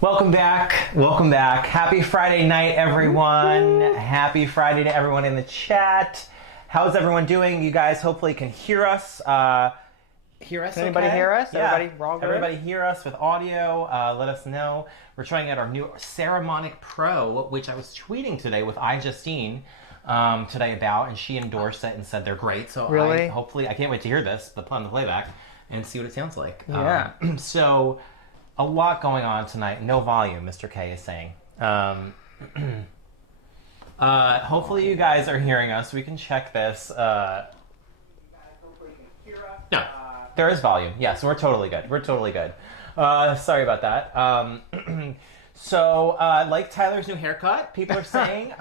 Welcome back. Welcome back. Happy Friday night, everyone. Happy Friday to everyone in the chat. How's everyone doing? You guys hopefully can hear us. Hear us? Can anybody okay? hear us? Yeah. Everybody, we're all good? Everybody hear us with audio. Let us know. We're trying out our new Ceremonic Pro, which I was tweeting today with iJustine today about, and she endorsed it and said they're great. So really? I can't wait to hear this, the playback, and see what it sounds like. Yeah. So a lot going on tonight. No volume, Mr. K is saying. Hopefully you guys are hearing us. We can check this. No, there is volume. Yes, we're totally good. We're totally good. Sorry about that. So, like Tyler's new haircut, people are saying,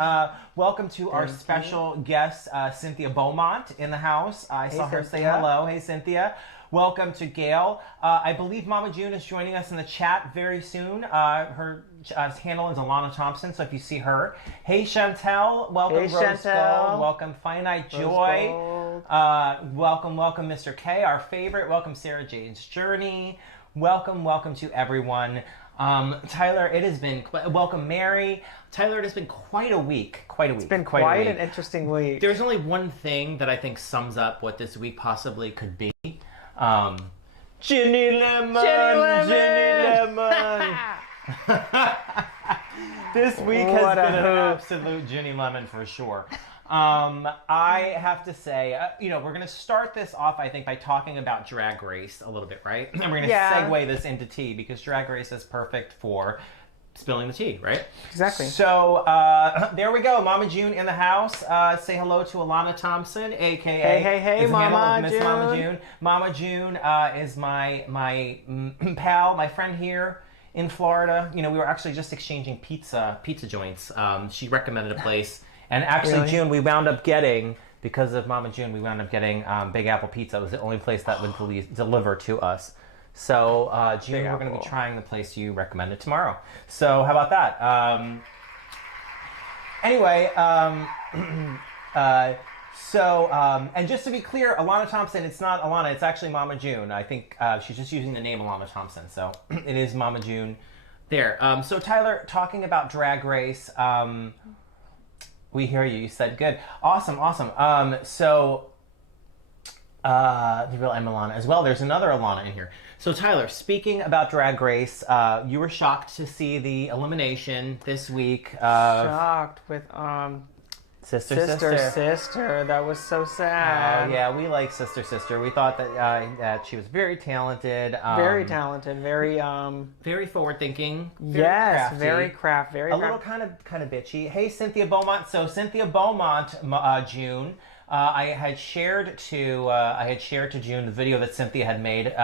welcome to our special guest, Cynthia Beaumont, in the house. I saw her say hello. Hey, Cynthia. Welcome to Gail. I believe Mama June is joining us in the chat very soon. Her handle is Alana Thompson, so if you see her. Hey, Chantel. Welcome, hey, Rose Chantel. Gold. Welcome, Finite Joy. Welcome, Mr. K, our favorite. Welcome, Sarah Jane's Journey. Welcome to everyone. Tyler, it has been welcome, Mary. Tyler, it has been quite a week. It's been quite an interesting week. There's only one thing that I think sums up what this week possibly could be. Ginny Lemon. This week has been an absolute Ginny Lemon for sure. I have to say, we're going to start this off, I think, by talking about Drag Race a little bit, right? And we're going to segue this into tea because Drag Race is perfect for spilling the tea, right? Exactly. So, there we go. Mama June in the house. Say hello to Alana Thompson, a.k.a. Hey, Mama June. Mama June. Mama June is my pal, my friend here in Florida. We were actually just exchanging pizza joints. She recommended a place. And actually, really? June, we wound up getting, because of Mama June, Big Apple Pizza. It was the only place that would deliver to us. So, June, we're going to be trying the place you recommended tomorrow. So, how about that? Anyway, and just to be clear, Alana Thompson, it's not Alana, it's actually Mama June. I think she's just using the name Alana Thompson. So, it is Mama June there. So, Tyler, talking about Drag Race, we hear you. You said good. Awesome. The real M. Alana as well. There's another Alana in here. So, Tyler, speaking about Drag Race, you were shocked to see the elimination this week. Shocked with Sister. That was so sad. Yeah, we like Sister. We thought that she was very talented. Very forward thinking. Very crafty. A little kind of bitchy. Hey, Cynthia Beaumont. So Cynthia Beaumont, June. I had shared to June the video that Cynthia had made,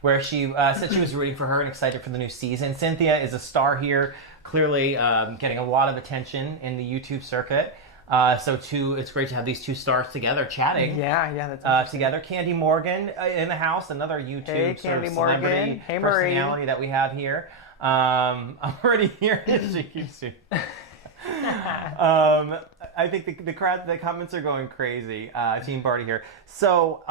where she said she was rooting for her and excited for the new season. Cynthia is a star here, clearly getting a lot of attention in the YouTube circuit. It's great to have these two stars together chatting. Yeah, that's together. Candy Morgan in the house, another YouTube sort of celebrity personality that we have here. I'm already here. She keeps you. I think the comments are going crazy. Team Barta here. So,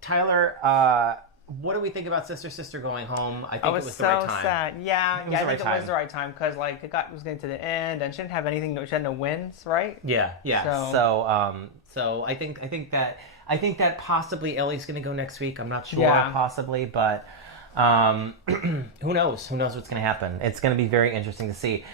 Tyler, what do we think about Sister going home? I think it was the right time. So sad. Yeah, I think it was the right time because it was getting to the end and she didn't have anything. She had no wins, right? Yeah. So I think that possibly Ellie's going to go next week. I'm not sure, possibly, but who knows? Who knows what's going to happen? It's going to be very interesting to see.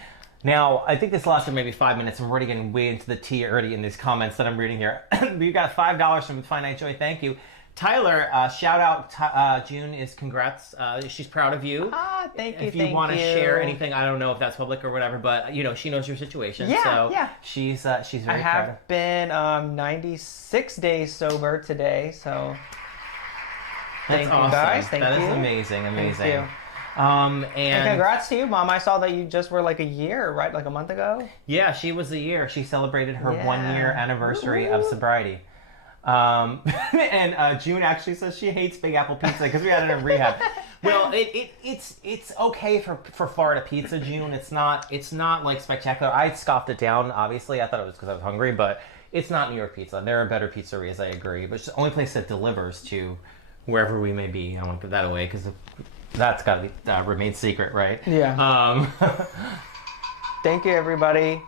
Now, I think this lasted maybe 5 minutes. I'm already getting way into the tea already in these comments that I'm reading here. We got $5 from Finite Joy. Thank you. Tyler, shout out. June is congrats. She's proud of you. Thank you. If you want to share anything, I don't know if that's public or whatever, but she knows your situation. Yeah. She's very proud. I have been 96 days sober today, so that's thank awesome. you guys. Thank you. That is amazing. Thank you. And congrats to you, Mom. I saw that you just were like a year, right? Like a month ago? Yeah, she was a year. She celebrated her 1 year anniversary of sobriety. And June actually says she hates Big Apple Pizza because we had it in rehab. Well, it's okay for Florida pizza, June. It's not like spectacular. I scoffed it down, obviously. I thought it was because I was hungry, but it's not New York pizza. There are better pizzerias, I agree. But it's the only place that delivers to wherever we may be. I don't want to give that away because that's got to be remain secret, right? Yeah. Thank you, everybody.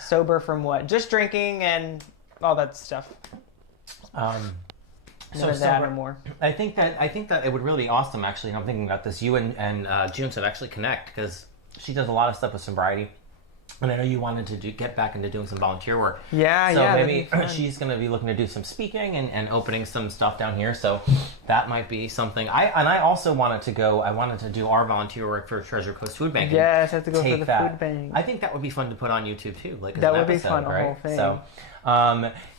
Sober from what? Just drinking and all that stuff. So sober more. I think that it would really be awesome. Actually, I'm thinking about this. You and June should actually connect because she does a lot of stuff with sobriety. And I know you wanted to get back into doing some volunteer work. Yeah, so maybe she's going to be looking to do some speaking and opening some stuff down here. So that might be something. I also wanted to go. I wanted to do our volunteer work for Treasure Coast Food Bank. Yes, I have to go for the food bank. I think that would be fun to put on YouTube too. Like that would be fun, right? The whole thing. So,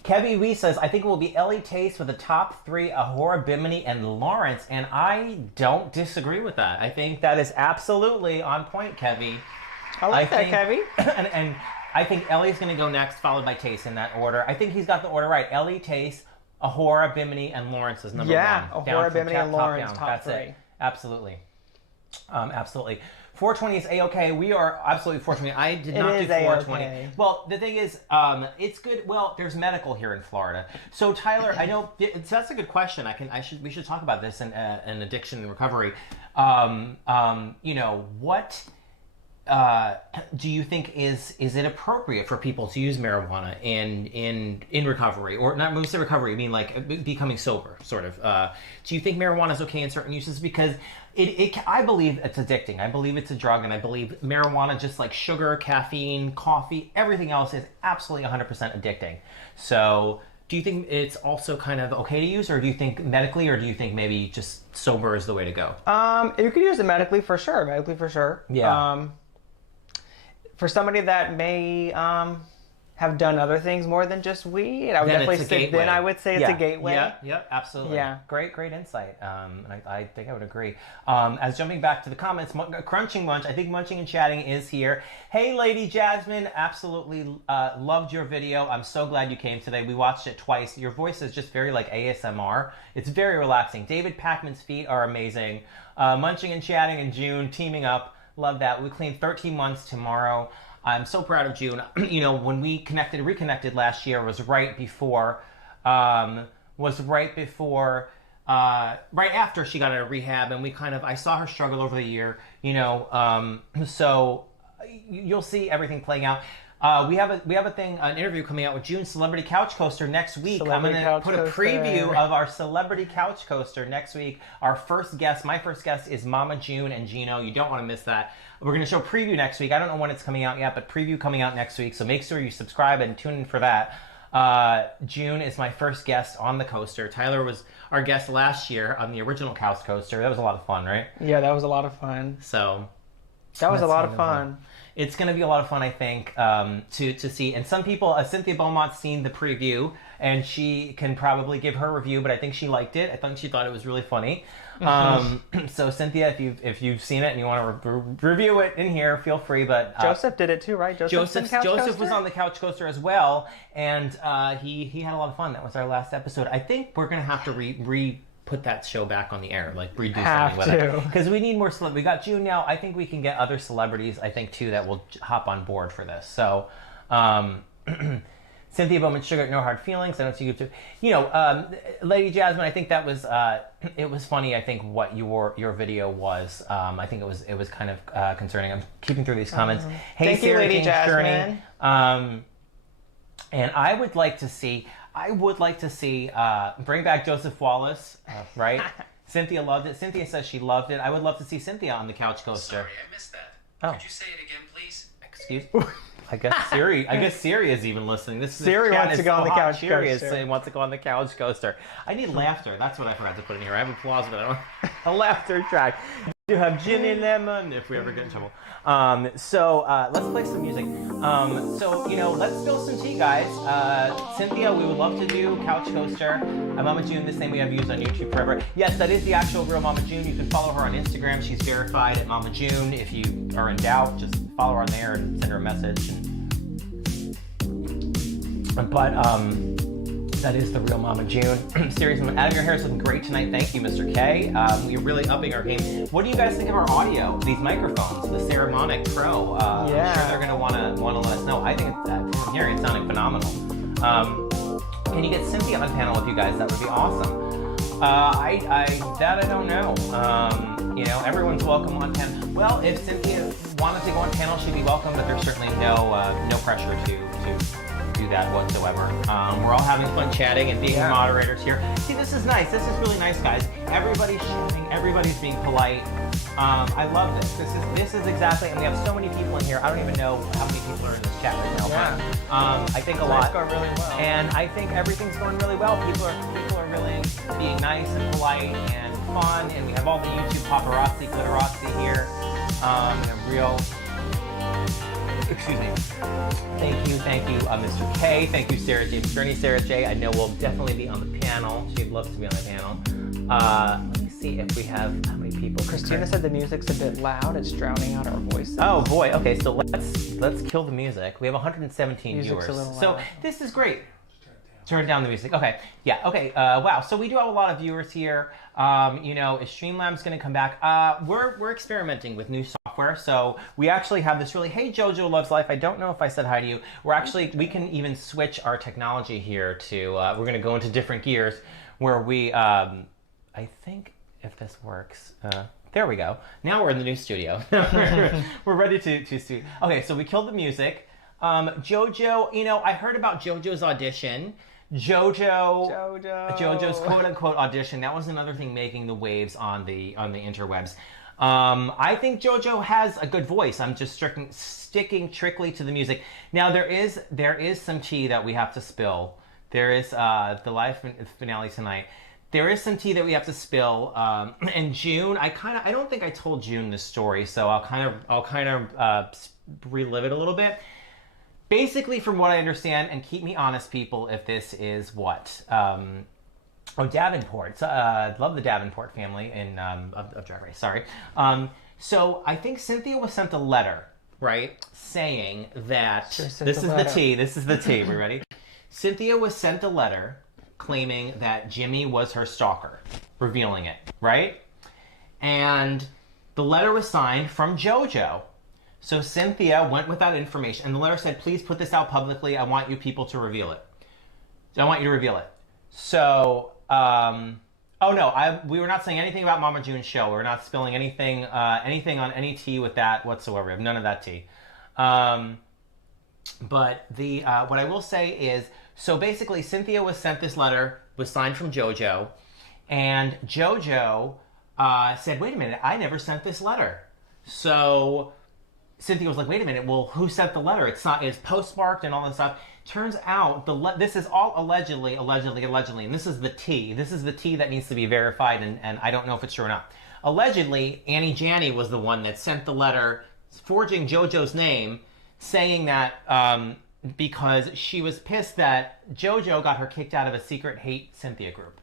Kevy Wee says, I think it will be Ellie Taste with the top 3, Ahura, Bimini, and Lawrence. And I don't disagree with that. I think that is absolutely on point, Kevy. I think that, Kevy. And I think Ellie's going to go next, followed by Taste in that order. I think he's got the order right. Ellie, Taste, Ahura, Bimini, and Lawrence is number 1. Yeah, Ahura, Bimini, and Lawrence, top 3. It. Absolutely. Absolutely. 420 is A-OK. We are absolutely 420. I did not do 420. A-okay. Well, the thing is, it's good. Well, there's medical here in Florida. So, Tyler, I know that's a good question. We should talk about this in addiction and recovery. You know, what do you think is it appropriate for people to use marijuana in recovery, or not? When we say recovery, I mean like becoming sober, sort of. Do you think marijuana is okay in certain uses? Because I believe it's addicting. I believe it's a drug, and I believe marijuana, just like sugar, caffeine, coffee, everything else, is absolutely 100% addicting. So, do you think it's also kind of okay to use, or do you think medically, or do you think maybe just sober is the way to go? You could use it medically for sure. Medically for sure. Yeah. For somebody that may have done other things more than just weed, I would definitely say. Then I would say it's a gateway. Yeah, absolutely. Yeah, great insight. And I think I would agree. As jumping back to the comments, Crunching Munch, I think Munching and Chatting is here. Hey, Lady Jasmine, absolutely loved your video. I'm so glad you came today. We watched it twice. Your voice is just very like ASMR. It's very relaxing. David Packman's feet are amazing. Munching and Chatting and June teaming up. Love that. We clean 13 months tomorrow. I'm so proud of June. You know, when we reconnected last year was right after she got out of rehab, and I saw her struggle over the year, you know, so you'll see everything playing out. We have an interview coming out with June's Celebrity Couch Coaster next week. I'm going to put a preview of our Celebrity Couch Coaster next week. Our first guest, my first guest, is Mama June and Gino. You don't want to miss that. We're going to show preview next week. I don't know when it's coming out yet, but preview coming out next week. So make sure you subscribe and tune in for that. June is my first guest on the coaster. Tyler was our guest last year on the original Couch Coaster. That was a lot of fun, right? Yeah, that was a lot of fun. So that was a lot of fun. It's going to be a lot of fun, I think, to see. And some people, Cynthia Beaumont's seen the preview, and she can probably give her review, but I think she liked it. I think she thought it was really funny. So, Cynthia, if you've seen it and you want to review it in here, feel free. But Joseph did it too, right? Joseph was on the Couch Coaster as well, and he had a lot of fun. That was our last episode. I think we're going to have to put that show back on the air, like redo something with it, because we need more celebrities. We got June now. I think we can get other celebrities, I think, too, that will hop on board for this. So, Cynthia Bowman, Sugar, No Hard Feelings. I don't see you too. You know, Lady Jasmine, I think that was it was funny. I think what your video was. I think it was kind of concerning. I'm keeping through these comments. Hey, thank you, Lady Jasmine. And I would like to see bring back Joseph Wallace, right? Cynthia loved it. Cynthia says she loved it. I would love to see Cynthia on the Couch Coaster. Sorry, I missed that. Oh. Could you say it again, please? Excuse me? I guess Siri is even listeing. Siri wants to go on the Couch Coaster. Siri wants to go on the Couch Coaster. I need laughter. That's what I forgot to put in here. I have applause, but I don't a laughter track. You have Ginny Lemon if we ever get in trouble. So let's play some music. So, you know, let's spill some tea, guys. Cynthia, we would love to do Couch Coaster. I'm Mama June, this name we have used on YouTube forever. Yes, that is the actual real Mama June. You can follow her on Instagram. She's verified at Mama June. If you are in doubt, just follow her on there and send her a message. That is the real Mama June. Seriously, Adam, your hair is looking great tonight. Thank you, Mr. K. We're really upping our game. What do you guys think of our audio? These microphones, the Ceramonic Pro. I'm sure they're going to want to let us know. I think from hearing it sounding phenomenal. Can you get Cynthia on the panel with you guys? That would be awesome. I don't know. Everyone's welcome on panel. Well, if Cynthia wanted to go on panel, she'd be welcome, but there's certainly no pressure to do that whatsoever. We're all having fun chatting and being moderators here. See, this is nice. This is really nice, guys. Everybody's sharing. Everybody's being polite. I love this. This is exactly, and we have so many people in here. I don't even know how many people are in this chat right now. Yeah. But, I think a lot. It's going really well. And I think everything's going really well. People are really being nice and polite and fun, and we have all the YouTube paparazzi, glitterazzi here. A real. Excuse me. Thank you, Mr. K. Thank you, Sarah J. Journey, Sarah J. I know we'll definitely be on the panel. She'd love to be on the panel. Let me see if we have how many people. Christina said the music's a bit loud. It's drowning out our voices. Oh boy. Okay, so let's kill the music. We have 117 Music's viewers. a little loud. So this is great. Turn down the music. Okay. Yeah. Okay. Wow. So we do have a lot of viewers here. Is Streamlabs going to come back? We're experimenting with new software. So we actually have this really. Hey, Jojo Loves Life. I don't know if I said hi to you. We can even switch our technology here to. We're going to go into different gears where we. I think if this works. There we go. Now we're in the new studio. we're ready to see. Okay. So we killed the music. Jojo. I heard about Jojo's audition. JoJo's quote-unquote audition, that was another thing making the waves on the interwebs. I think JoJo has a good voice. I'm just sticking strictly to the music. Now, there is some tea that we have to spill. There is the live finale tonight. There is some tea that we have to spill. And June, I don't think I told June this story, so I'll kind of relive it a little bit. Basically, from what I understand, and keep me honest, people, if this is what? Davenport. Love the Davenport family of Drag Race, sorry. So I think Cynthia was sent a letter, right? Saying that, this is the tea, we ready? Cynthia was sent a letter claiming that Jimmy was her stalker, revealing it, right? And the letter was signed from JoJo. So Cynthia went with that information, and the letter said, please put this out publicly. I want you people to reveal it. I want you to reveal it. So, we were not saying anything about Mama June's show. We're not spilling anything on any tea with that whatsoever. We have none of that tea. But what I will say is, so basically Cynthia was sent this letter, was signed from JoJo, and JoJo said, wait a minute, I never sent this letter. So Cynthia was like, wait a minute, well, who sent the letter? It's postmarked and all this stuff. Turns out, this is all allegedly, and this is the tea. This is the tea that needs to be verified, and I don't know if it's true or not. Allegedly, Annie Janney was the one that sent the letter, forging JoJo's name, saying that because she was pissed that JoJo got her kicked out of a secret hate Cynthia group.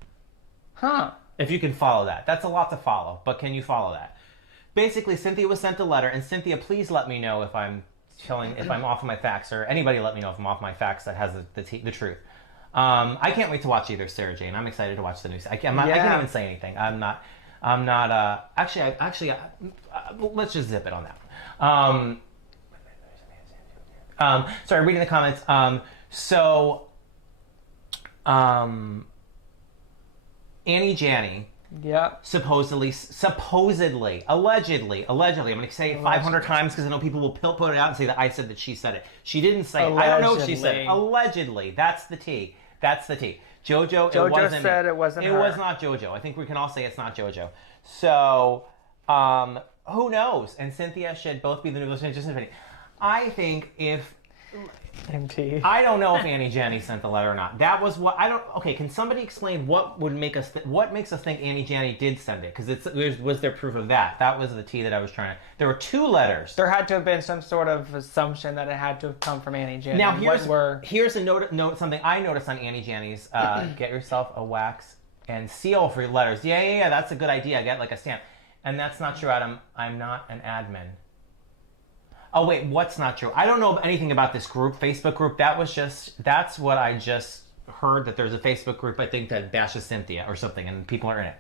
Huh. If you can follow that. That's a lot to follow, but can you follow that? Basically, Cynthia was sent a letter, and Cynthia, please let me know if I'm off of my facts, or anybody let me know if I'm off my facts that has the truth. I can't wait to watch either Sarah Jane. I'm excited to watch the news. I can't even say anything. Actually, let's just zip it on that one. Sorry, reading the comments. Annie Janney. Yeah. Supposedly, allegedly. I'm going to say it 500 times because I know people will put it out and say that I said that she said it. She didn't say it. I don't know if she said it. Allegedly. That's the tea. JoJo said it wasn't her. It was not JoJo. I think we can all say it's not JoJo. So, who knows? And Cynthia should both be the new listener. I think if... MT. I don't know if Annie Janney sent the letter or not. That was what I don't. Okay, can somebody explain what would make us? What makes us think Annie Janney did send it? Because was there proof of that? That was the tea that I was trying to. There were two letters. There had to have been some sort of assumption that it had to have come from Annie Janney. Now here's a note. Something I noticed on Annie Janney's. Get yourself a wax and seal for your letters. Yeah. That's a good idea. Get like a stamp. And that's not true, Adam. I'm not an admin. Oh, wait, what's not true? I don't know anything about this group, Facebook group. That's what I just heard, that there's a Facebook group, I think, that bashes Cynthia or something, and people are in it.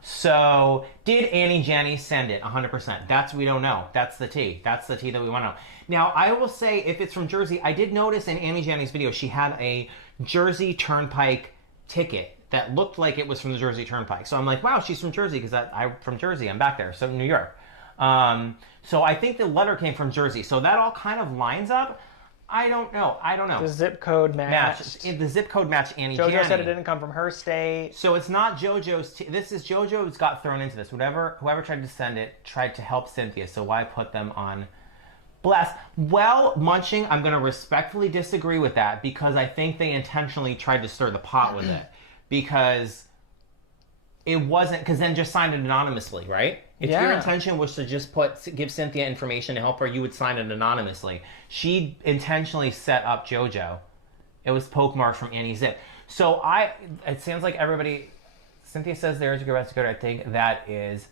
So, did Annie Janney send it? 100%. We don't know. That's the tea. That's the tea that we want to know. Now, I will say, if it's from Jersey, I did notice in Annie Janney's video, she had a Jersey Turnpike ticket that looked like it was from the Jersey Turnpike. So I'm like, wow, she's from Jersey because I'm from Jersey. I'm back there, so New York. So I think the letter came from Jersey. So that all kind of lines up. I don't know. The zip code matched. The zip code matched Annie JoJo Janney. said it didn't come from her state. So it's not JoJo's. This is JoJo's got thrown into this. Whoever tried to send it tried to help Cynthia. So why put them on blast? Well, Munching, I'm going to respectfully disagree with that because I think they intentionally tried to stir the pot with it because it wasn't. Because then just signed it anonymously, right? If your intention was to just give Cynthia information to help her, you would sign it anonymously. She intentionally set up JoJo. It was poke marks from Annie Zip. So it sounds like everybody, Cynthia says there's a good, that's good. I think that is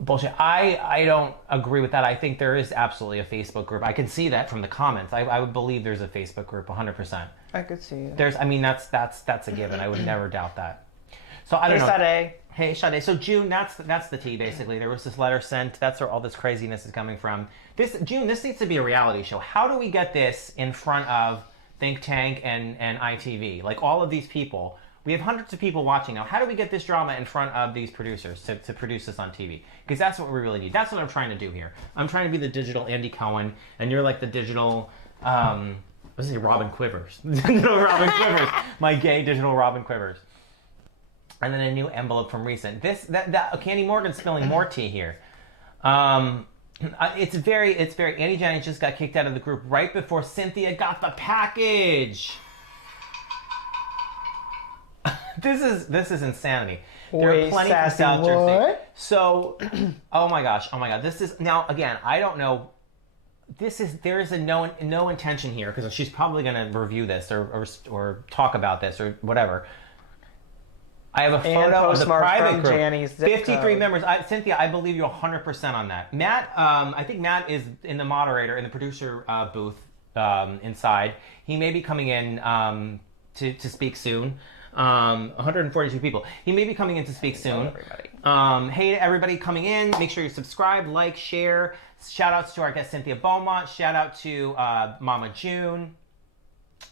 bullshit. I don't agree with that. I think there is absolutely a Facebook group. I can see that from the comments. I would believe there's a Facebook group 100%. I could see it. That's a given. I would never doubt that. So I don't know. Hey, Sade. So June, that's the tea, basically. There was this letter sent. That's where all this craziness is coming from. June, this needs to be a reality show. How do we get this in front of Think Tank and ITV? Like, all of these people. We have hundreds of people watching now. How do we get this drama in front of these producers to produce this on TV? Because that's what we really need. That's what I'm trying to do here. I'm trying to be the digital Andy Cohen, and you're like the digital, let's say Robin Quivers. Digital Robin Quivers. My gay digital Robin Quivers. And then a new envelope from recent. Candy Morgan's spilling more tea here. It's very. Annie Janney just got kicked out of the group right before Cynthia got the package. This is insanity. There are plenty of South Jersey. So, oh my gosh. This is now again. I don't know. There is no intention here because she's probably going to review this or talk about this or whatever. I have a photo of the private group. Janney's 53 members. Cynthia, I believe you 100% on that. Matt, I think Matt is in the producer booth inside. He may be coming in to speak soon. 142 people. He may be coming in to speak soon. Hey to everybody coming in. Make sure you subscribe, like, share. Shout outs to our guest Cynthia Beaumont. Shout out to Mama June.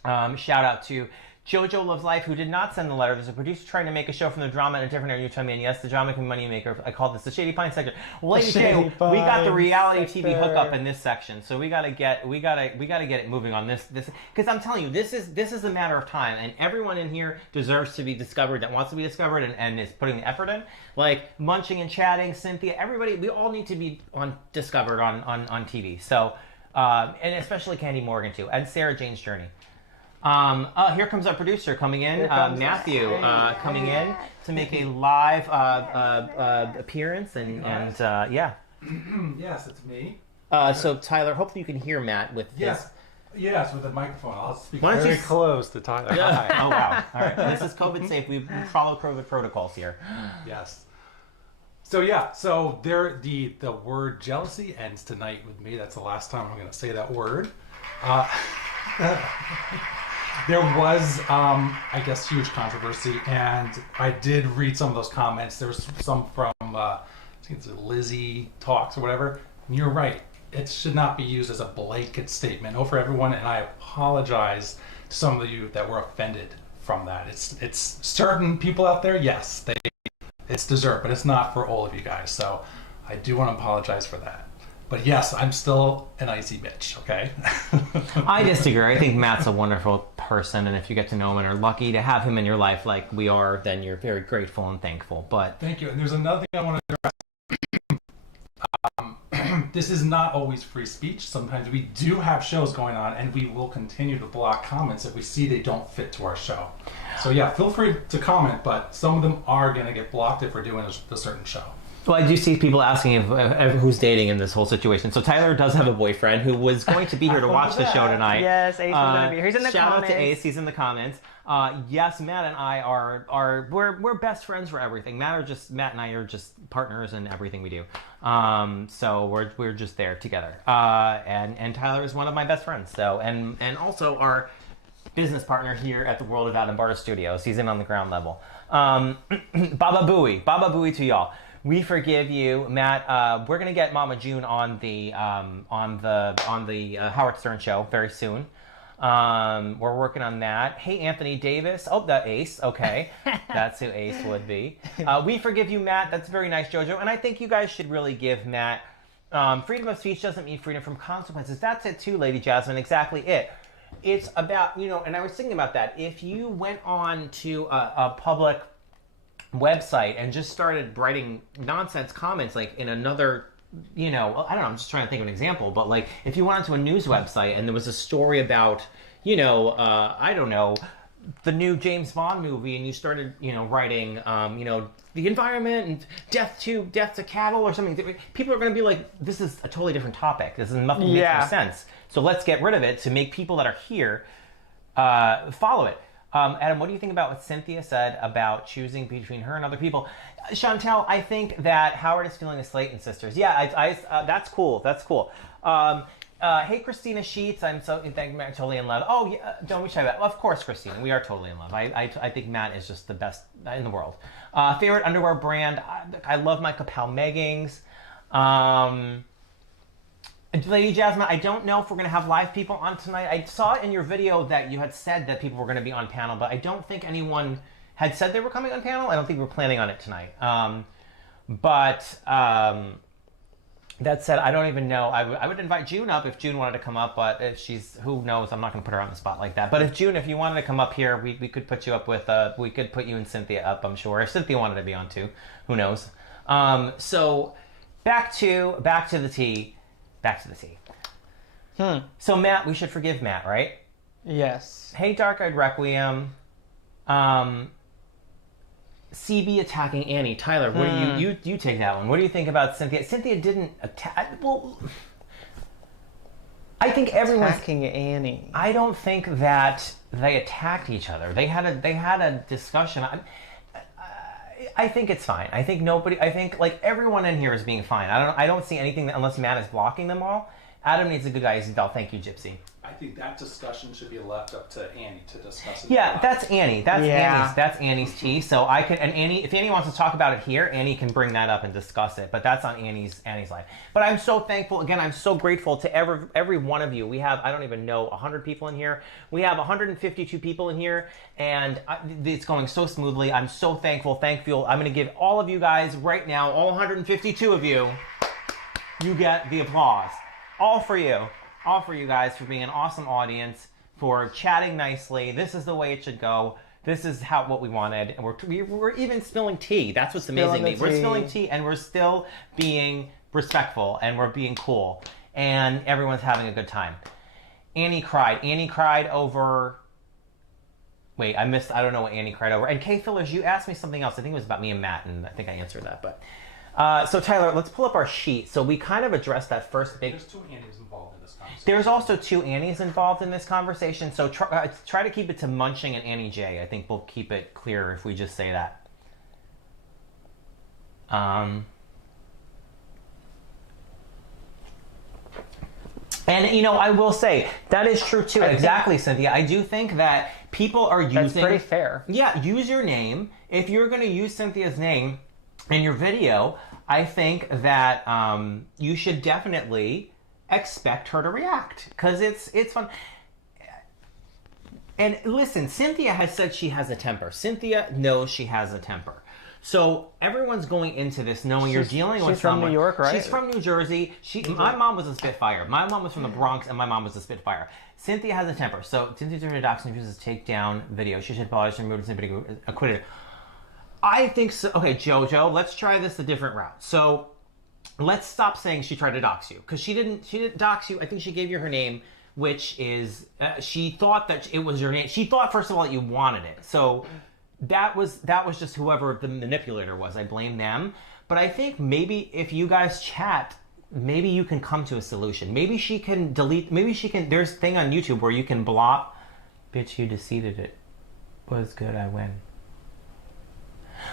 Shout out to JoJo Loves Life, who did not send the letter. There's a producer trying to make a show from the drama in a different area. You tell me, and yes, the drama can be money maker. I call this the Shady Pine section. Well, ladies and gentlemen, we got the reality TV hookup in this section, so we gotta get it moving on this because I'm telling you, this is a matter of time, and everyone in here deserves to be discovered that wants to be discovered and is putting the effort in. Like Munching and Chatting, Cynthia, everybody, we all need to be discovered on TV. So, and especially Candy Morgan too, and Sarah Jane's Journey. Here comes our producer coming in, Matthew, coming in to make a live appearance, and yeah. Yes, it's me. So Tyler, hopefully you can hear Matt with yes, with the microphone. I'll speak very close to Tyler. Hi. Oh wow! All right, this is COVID safe. We follow COVID protocols here. Yes. So the word jealousy ends tonight with me. That's the last time I'm going to say that word. There was, I guess, huge controversy, and I did read some of those comments. There was some from, I think it's Lizzie Talks or whatever. And you're right. It should not be used as a blanket statement over everyone, and I apologize to some of you that were offended from that. It's certain people out there, yes, it's deserved, but it's not for all of you guys. So I do want to apologize for that. But yes, I'm still an icy bitch, okay? I disagree. I think Matt's a wonderful person, and if you get to know him and are lucky to have him in your life like we are, then you're very grateful and thankful. But thank you. And there's another thing I want to address. This is not always free speech. Sometimes we do have shows going on, and we will continue to block comments if we see they don't fit to our show. So yeah, feel free to comment, but some of them are going to get blocked if we're doing a certain show. Well, I do see people asking if who's dating in this whole situation. So Tyler does have a boyfriend who was going to be here to watch the show tonight. Yes, Ace was going to be here. He's in the comments. Shout out to Ace. He's in the comments. Yes, Matt and I we're best friends for everything. Matt and I are just partners in everything we do. So we're just there together. And Tyler is one of my best friends. So and also our business partner here at the World of Adam Barta Studios. He's in on the ground level. Baba Booey to y'all. We forgive you, Matt. We're gonna get Mama June on the Howard Stern show very soon. We're working on that. Hey, Anthony Davis. Oh, the Ace. Okay. That's who Ace would be. We forgive you, Matt. That's very nice, Jojo. And I think you guys should really give Matt... freedom of speech doesn't mean freedom from consequences. That's it too, Lady Jasmine. Exactly it. It's about, and I was thinking about that. If you went on to a public website and just started writing nonsense comments, like in another... I don't know, I'm just trying to think of an example, but like if you went onto a news website and there was a story about, I don't know, the new James Bond movie, and you started, writing, the environment and death to cattle or something, people are going to be like, this is a totally different topic. This is nothing makes no sense. So let's get rid of it to make people that are here follow it. Adam, what do you think about what Cynthia said about choosing between her and other people? Chantel, I think that Howard is feeling the Slayton sisters. Yeah, that's cool. That's cool. Hey, Christina Sheets. I'm totally in love. Oh, yeah, don't we try that? Of course, Christina. We are totally in love. I think Matt is just the best in the world. Favorite underwear brand. I love my Capel Meggings. Lady Jasmine, I don't know if we're going to have live people on tonight. I saw in your video that you had said that people were going to be on panel, but I don't think anyone had said they were coming on panel. I don't think we're planning on it tonight. That said, I don't even know. I would invite June up if June wanted to come up, but if who knows? I'm not going to put her on the spot like that. But if June, if you wanted to come up here, we could put you up with, we could put you and Cynthia up, I'm sure. If Cynthia wanted to be on too, who knows? So back to the tea. Back to the tea. So Matt, we should forgive Matt, right? Yes. Hey, Dark Eyed Requiem. CB attacking Annie. Tyler, what do you take that one? What do you think about Cynthia? Cynthia didn't attack. Well, I think everyone's attacking Annie. I don't think that they attacked each other. They had a discussion. I think it's fine. I think like everyone in here is being fine. I don't see anything unless Matt is blocking them all. Adam needs a good guy. Isabel, thank you, Gypsy. I think that discussion should be left up to Annie to discuss it. Yeah, that's Annie. That's Annie's tea. So I could, and Annie, if Annie wants to talk about it here, Annie can bring that up and discuss it. But that's on Annie's life. But I'm so thankful. Again, I'm so grateful to every one of you. We have, I don't even know, 100 people in here. We have 152 people in here, and it's going so smoothly. I'm so thankful. I'm going to give all of you guys right now, all 152 of you, you get the applause. All for you. All for you guys for being an awesome audience, for chatting nicely. This is the way it should go. This is what we wanted. And we're even spilling tea. That's what's amazing to me. We're spilling tea and we're still being respectful and we're being cool. And everyone's having a good time. Annie cried. Annie cried over... Wait, I don't know what Annie cried over. And Kay Fillers, you asked me something else. I think it was about me and Matt, and I think I answered that. But so Tyler, let's pull up our sheet. So we kind of addressed that first big... There's two Annies involved in this conversation. There's also two Annies involved in this conversation. So try to keep it to Munching and Annie J. I think we'll keep it clearer if we just say that. And, I will say, that is true, too. Exactly, Cynthia. I do think that people are using... That's pretty fair. Yeah, use your name. If you're going to use Cynthia's name in your video, I think that you should definitely expect her to react. Because it's fun. And listen, Cynthia has said she has a temper. Cynthia knows she has a temper. So everyone's going into this knowing you're dealing with someone. She's from New York, right? She's from New Jersey. My mom was a Spitfire. My mom was from the Bronx, and my mom was a Spitfire. Cynthia has a temper. So Cynthia's doing a doxing refuses to take down video. She should apologize and remove somebody acquitted. I think so. Okay, Jojo, let's try this a different route. So let's stop saying she tried to dox you, because she didn't dox you. I think she gave you her name, which is she thought that it was your name. She thought, first of all, that you wanted it. So that was just whoever the manipulator was. I blame them. But I think maybe if you guys chat, maybe you can come to a solution. Maybe she can delete. Maybe she can. There's a thing on YouTube where you can block. Bitch, you deceived it. Was good. I win.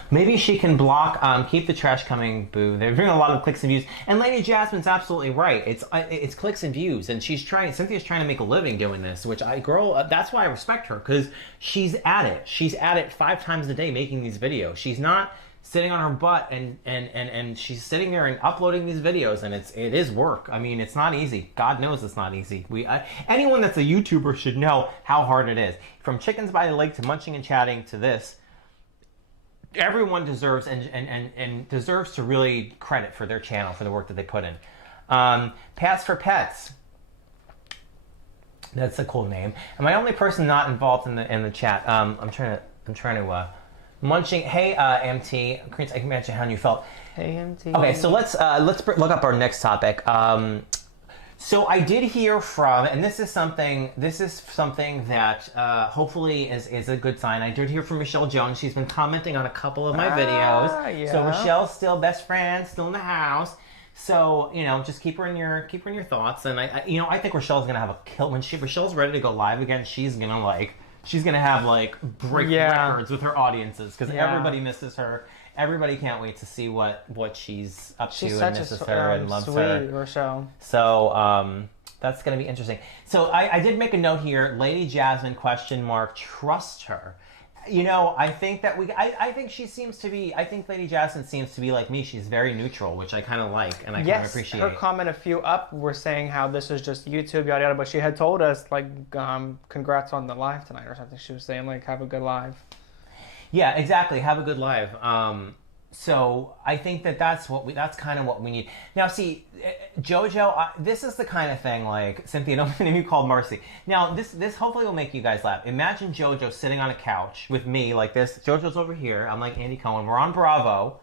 Maybe she can block, keep the trash coming, boo. They're doing a lot of clicks and views. And Lady Jasmine's absolutely right. It's clicks and views. And Cynthia's trying to make a living doing this, which that's why I respect her, because she's at it. She's at it 5 times a day making these videos. She's not sitting on her butt and she's sitting there and uploading these videos, and it is work. I mean, it's not easy. God knows it's not easy. Anyone that's a YouTuber should know how hard it is. From Chickens by the Lake to Munching and Chatting to this, everyone deserves and deserves to really credit for their channel for the work that they put in. Pass for Pets. That's a cool name. Am I the only person not involved in the chat? I'm trying to Munching. Hey, MT. I can imagine how you felt. Hey, MT. Okay, so let's look up our next topic. So I did hear from, and this is something that hopefully is a good sign. I did hear from Michelle Jones. She's been commenting on a couple of my videos. Yeah. So Michelle's still best friend, still in the house. So, just keep her in your thoughts. And I think Rochelle's gonna have a kill when Rochelle's ready to go live again. She's gonna have break records with her audiences because everybody misses her. Everybody can't wait to see what she's up to and misses her and loves her. Rochelle. So that's gonna be interesting. So I did make a note here. Lady Jasmine ? Trust her. I think that I think she seems to be. I think Lady Jasmine seems to be like me. She's very neutral, which I kind of like and I kind of appreciate. Her comment a few up were saying how this is just YouTube, yada yada. But she had told us congrats on the live tonight or something. She was saying have a good live. Yeah, exactly. Have a good live. So I think that's kind of what we need. Now, see, JoJo, this is the kind of thing Cynthia, don't name you called Marcy. Now, this hopefully will make you guys laugh. Imagine JoJo sitting on a couch with me like this. JoJo's over here. I'm like Andy Cohen. We're on Bravo,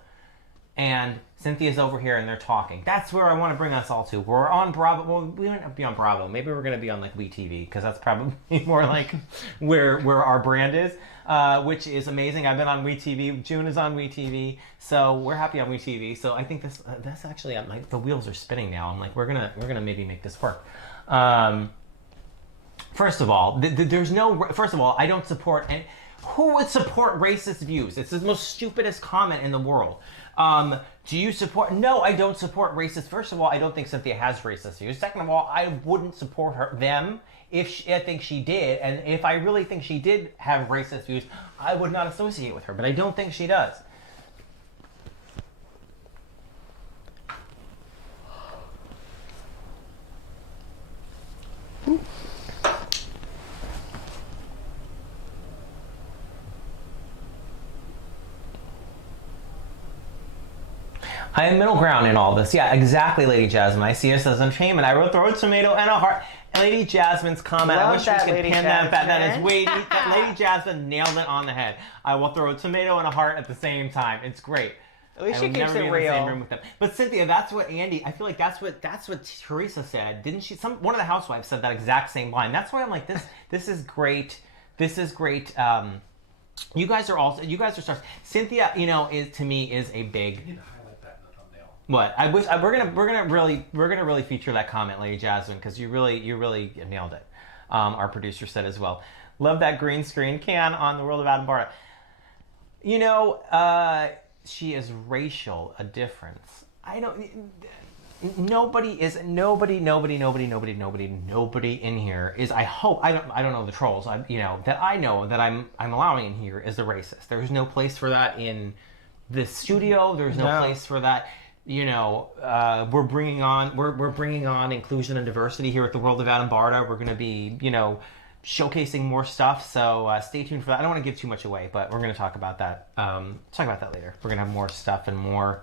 and Cynthia's over here, and they're talking. That's where I want to bring us all to. We're on Bravo. Well, we won't be on Bravo. Maybe we're going to be on WeTV because that's probably more where our brand is. Which is amazing. I've been on WeTV. June is on WeTV, so we're happy on WeTV. So I think that's actually the wheels are spinning now. I'm like, we're gonna maybe make this work. First of all, there's no. First of all, I don't support. And who would support racist views? It's the most stupidest comment in the world. Do you support? No, I don't support racist. First of all, I don't think Cynthia has racist views. Second of all, I wouldn't support them if I think she did. And if I really think she did have racist views, I would not associate with her. But I don't think she does. I am middle ground in all this. Yeah, exactly, Lady Jasmine. I see us as unfamous. I wrote throw a tomato and a heart. Lady Jasmine's comment. I wish we could pin that. That is weighty. Lady Jasmine nailed it on the head. I will throw a tomato and a heart at the same time. It's great. At least she keeps it real. Same room with them. But Cynthia, that's what Andy. I feel like that's what Teresa said, didn't she? One of the housewives said that exact same line. That's why I'm like this. This is great. This is great. You guys are stars. Cynthia, is to me is a big. What I wish we're gonna really feature that comment, Lady Jasmine, because you really nailed it. Our producer said as well. Love that green screen can on the World of Adam Barta. She is racial a difference. Nobody in here is. I hope I don't know the trolls. That I know that I'm allowing in here is a racist. There's no place for that in the studio. There's no place for that. We're bringing on inclusion and diversity here at the World of Adam Barta. We're going to be, showcasing more stuff. So stay tuned for that. I don't want to give too much away, but we're going to talk about that. Talk about that later. We're going to have more stuff and more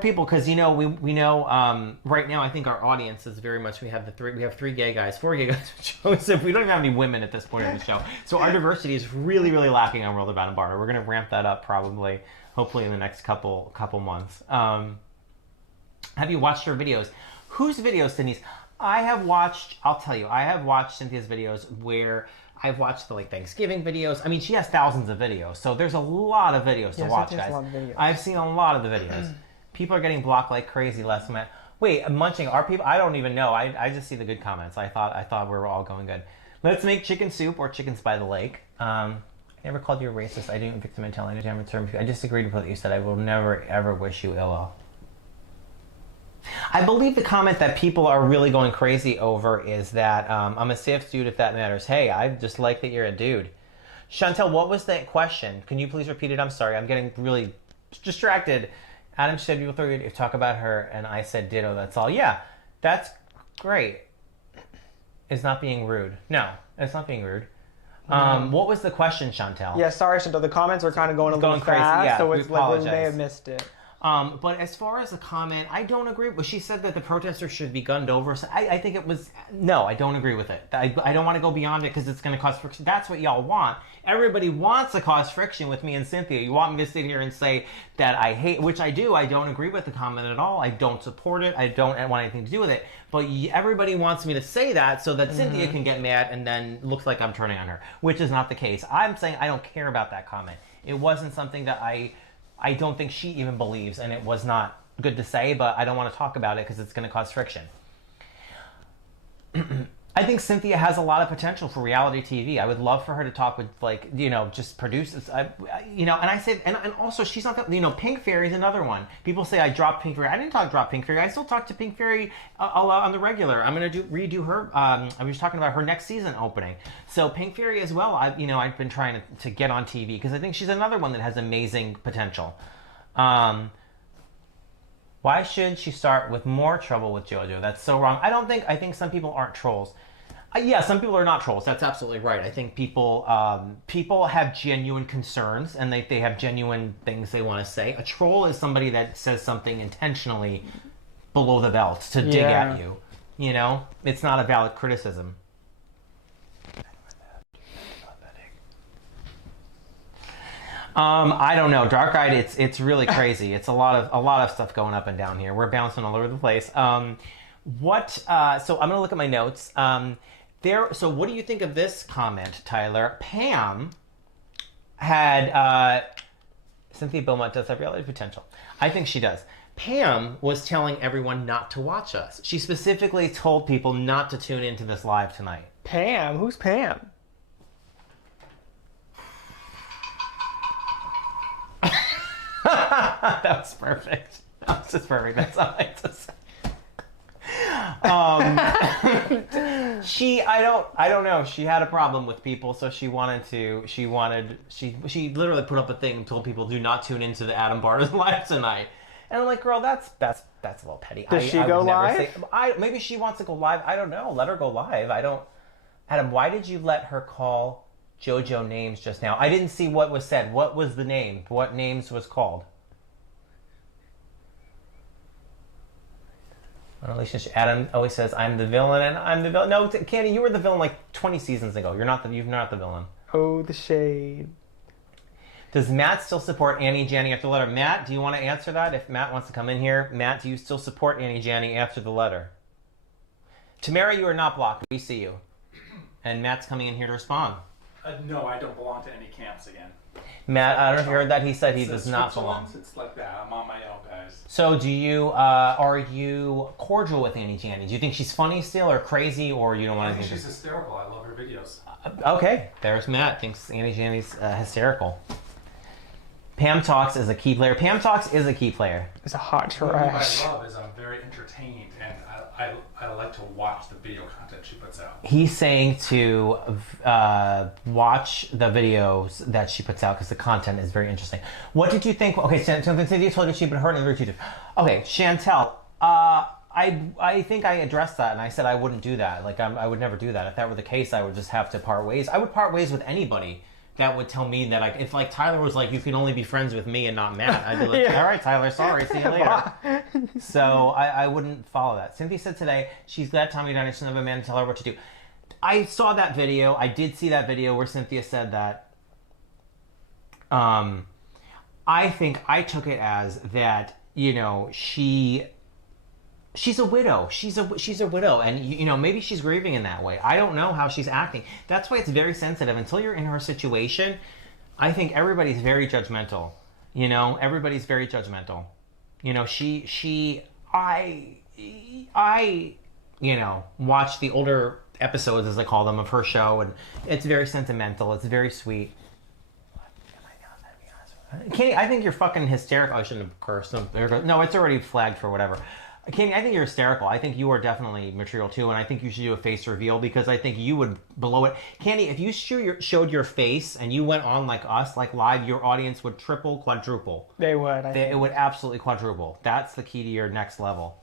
people because we know right now I think our audience is very much we have 3 gay guys, 4 gay guys. Joseph, we don't even have any women at this point in the show. So our diversity is really lacking on World of Adam Barta. We're going to ramp that up probably. Hopefully in the next couple months. Have you watched her videos? Whose videos, Denise? I have watched Cynthia's videos where I've watched the Thanksgiving videos. I mean, she has thousands of videos, so there's a lot of videos to watch, guys. I've seen a lot of the videos. People are getting blocked like crazy last minute. Wait, Munching, are people? I don't even know. I just see the good comments. I thought we were all going good. Let's make chicken soup or chickens by the lake. I never called you a racist. I didn't victim mentality. I disagreed with what you said. I will never, ever wish you ill. I believe the comment that people are really going crazy over is that I'm a safe dude if that matters. Hey, I just like that you're a dude. Chantel, what was that question? Can you please repeat it? I'm sorry. I'm getting really distracted. Adam said you talk about her, and I said ditto. That's all. Yeah, that's great. It's not being rude. No, it's not being rude. What was the question, Chantel? Yeah, sorry, Chantel. The comments are kind of going a little crazy. fast, Yeah, so we it's like apologize. we may have missed it. But as far as the comment, I don't agree. Well, she said that the protesters should be gunned over. So I think it was... No, I don't agree with it. I don't want to go beyond it because it's going to cause friction. That's what y'all want. Everybody wants to cause friction with me and Cynthia. You want me to sit here and say that I hate... Which I do. I don't agree with the comment at all. I don't support it. I don't want anything to do with it. But everybody wants me to say that so that Cynthia can get mad and then looks like I'm turning on her. Which is not the case. I'm saying I don't care about that comment. It wasn't something that I don't think she even believes, and it was not good to say, but I don't want to talk about it because it's going to cause friction. I think Cynthia has a lot of potential for reality TV. I would love for her to talk with, like, just produce this. And I said, and also she's not, Pink Fairy is another one. People say I dropped Pink Fairy. I didn't drop Pink Fairy. I still talk to Pink Fairy a lot on the regular. I'm going to redo her. I was talking about her next season opening. So Pink Fairy as well. I've been trying to get on TV because I think she's another one that has amazing potential. Why should she start with more trouble with JoJo? That's so wrong. I think some people aren't trolls. Yeah, some people are not trolls. That's absolutely right. I think people have genuine concerns and they have genuine things they want to say. A troll is somebody that says something intentionally below the belt to dig at you. It's not a valid criticism. I don't know. Dark Eyed, it's really crazy. It's a lot of stuff going up and down here. We're bouncing all over the place. So I'm gonna look at my notes. So what do you think of this comment, Tyler? Pam had Cynthia Beaumont does have reality potential. I think she does. Pam was telling everyone not to watch us. She specifically told people not to tune into this live tonight. Pam? Who's Pam? That was perfect. That was just perfect. That's all I have to say. I don't know. She had a problem with people, so she literally put up a thing and told people do not tune into the Adam Barta live tonight. And I'm like, girl, that's a little petty. Does she go live? Maybe she wants to go live. I don't know. Let her go live. Adam, why did you let her call JoJo names just now? I didn't see what was said. What was the name? What names was called? Relationship. Adam always says, I'm the villain and I'm the villain. No, Candy, you were the villain like 20 seasons ago. You're not the villain. Oh, the shade. Does Matt still support Annie Janney after the letter? Matt, do you want to answer that? If Matt wants to come in here. Matt, do you still support Annie Janney after the letter? Tamara, you are not blocked. We see you. And Matt's coming in here to respond. No, I don't belong to any camps again. Matt, I don't know if you heard that. He said he does not belong. It's like that. I'm on my own, guys. So are you cordial with Annie Janney? Do you think she's funny still or crazy, or you don't want to think she's hysterical. I love her videos. Okay, there's Matt. Thinks Annie Janney's hysterical. Pam Talks is a key player. Pam Talks is a key player. It's a hot trash. What I love is I'm very entertained, and I like to watch the video content she puts out. He's saying to watch the videos that she puts out because the content is very interesting. What did you think? Okay, Cynthia told you she'd been hurting her YouTube. Okay, Chantel, I think I addressed that, and I said I wouldn't do that. Like, I would never do that. If that were the case, I would just have to part ways. I would part ways with anybody that would tell me that, if Tyler was like, you can only be friends with me and not Matt, I'd be like, all right, Tyler, sorry, see you later. So I wouldn't follow that. Cynthia said today she's glad Tommy Diner doesn't have a man to tell her what to do. I saw that video. I did see that video where Cynthia said that. I think I took it as that, she's a widow. She's a widow, and maybe she's grieving in that way. I don't know how she's acting. That's why it's very sensitive. Until you're in her situation, I think everybody's very judgmental. Everybody's very judgmental. I watch the older episodes, as I call them, of her show, and it's very sentimental. It's very sweet. Kenny, I think you're fucking hysterical. I shouldn't have cursed. No, it's already flagged for whatever. Candy, I think you're hysterical. I think you are definitely material too, and I think you should do a face reveal because I think you would blow it. Candy, if you showed your face and you went on like us, like live, your audience would triple, quadruple. They would. It would absolutely quadruple. That's the key to your next level.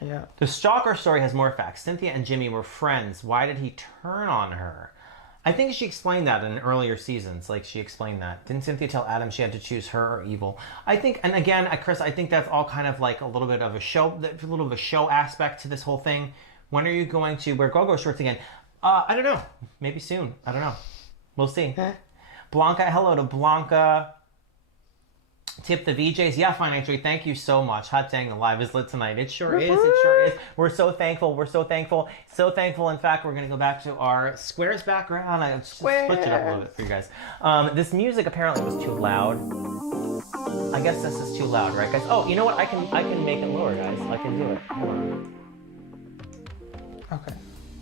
Yeah. The stalker story has more facts. Cynthia and Jimmy were friends. Why did he turn on her? I think she explained that in earlier seasons. Like, she explained that. Didn't Cynthia tell Adam she had to choose her or evil? I think, and again, Chris, I think that's all kind of like a little bit of a show aspect to this whole thing. When are you going to wear go-go shorts again? I don't know. Maybe soon. I don't know. We'll see. Blanca, hello to Blanca. Tip the VJs. Yeah, Finance Joy, thank you so much. Hot dang, the live is lit tonight. It sure is. It sure is. We're so thankful. We're so thankful. So thankful. In fact, we're going to go back to our squares background. I just switched it up a little bit for you guys. This music apparently was too loud. I guess this is too loud, right, guys? Oh, you know what? I can make it lower, guys. I can do it. Hold on. Okay.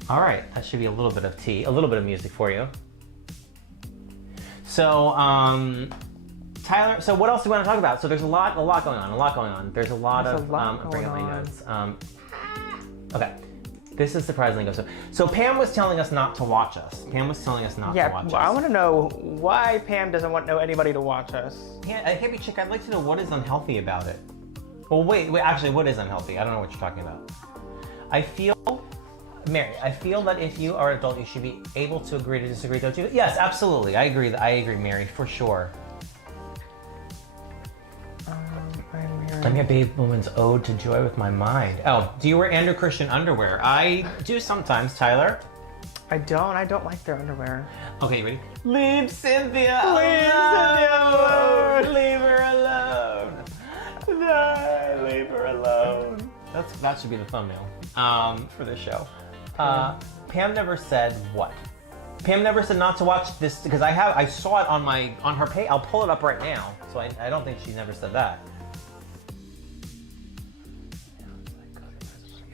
All right. That should be a little bit of tea. A little bit of music for you. So, Tyler, so what else do we want to talk about? So there's a lot going on. There's a lot of I'm bringing up my notes. Okay. This is surprisingly good. So Pam was telling us not to watch us. Pam was telling us not to watch us. I want to know why Pam doesn't want anybody to watch us. Yeah, hey, chick, I'd like to know what is unhealthy about it. Well, wait, actually, what is unhealthy? I don't know what you're talking about. Mary, I feel that if you are an adult, you should be able to agree to disagree, don't you? Yes, absolutely. I agree, Mary, for sure. I'm your babe woman's ode to joy with my mind. Oh, do you wear Andrew Christian underwear? I do sometimes, Tyler. I don't like their underwear. Okay, you ready? Leave Cynthia alone. Leave her alone. No, leave her alone. That should be the thumbnail for this show. Pam never said what? Pam never said not to watch this because I saw it on her page. I'll pull it up right now. So I don't think she never said that.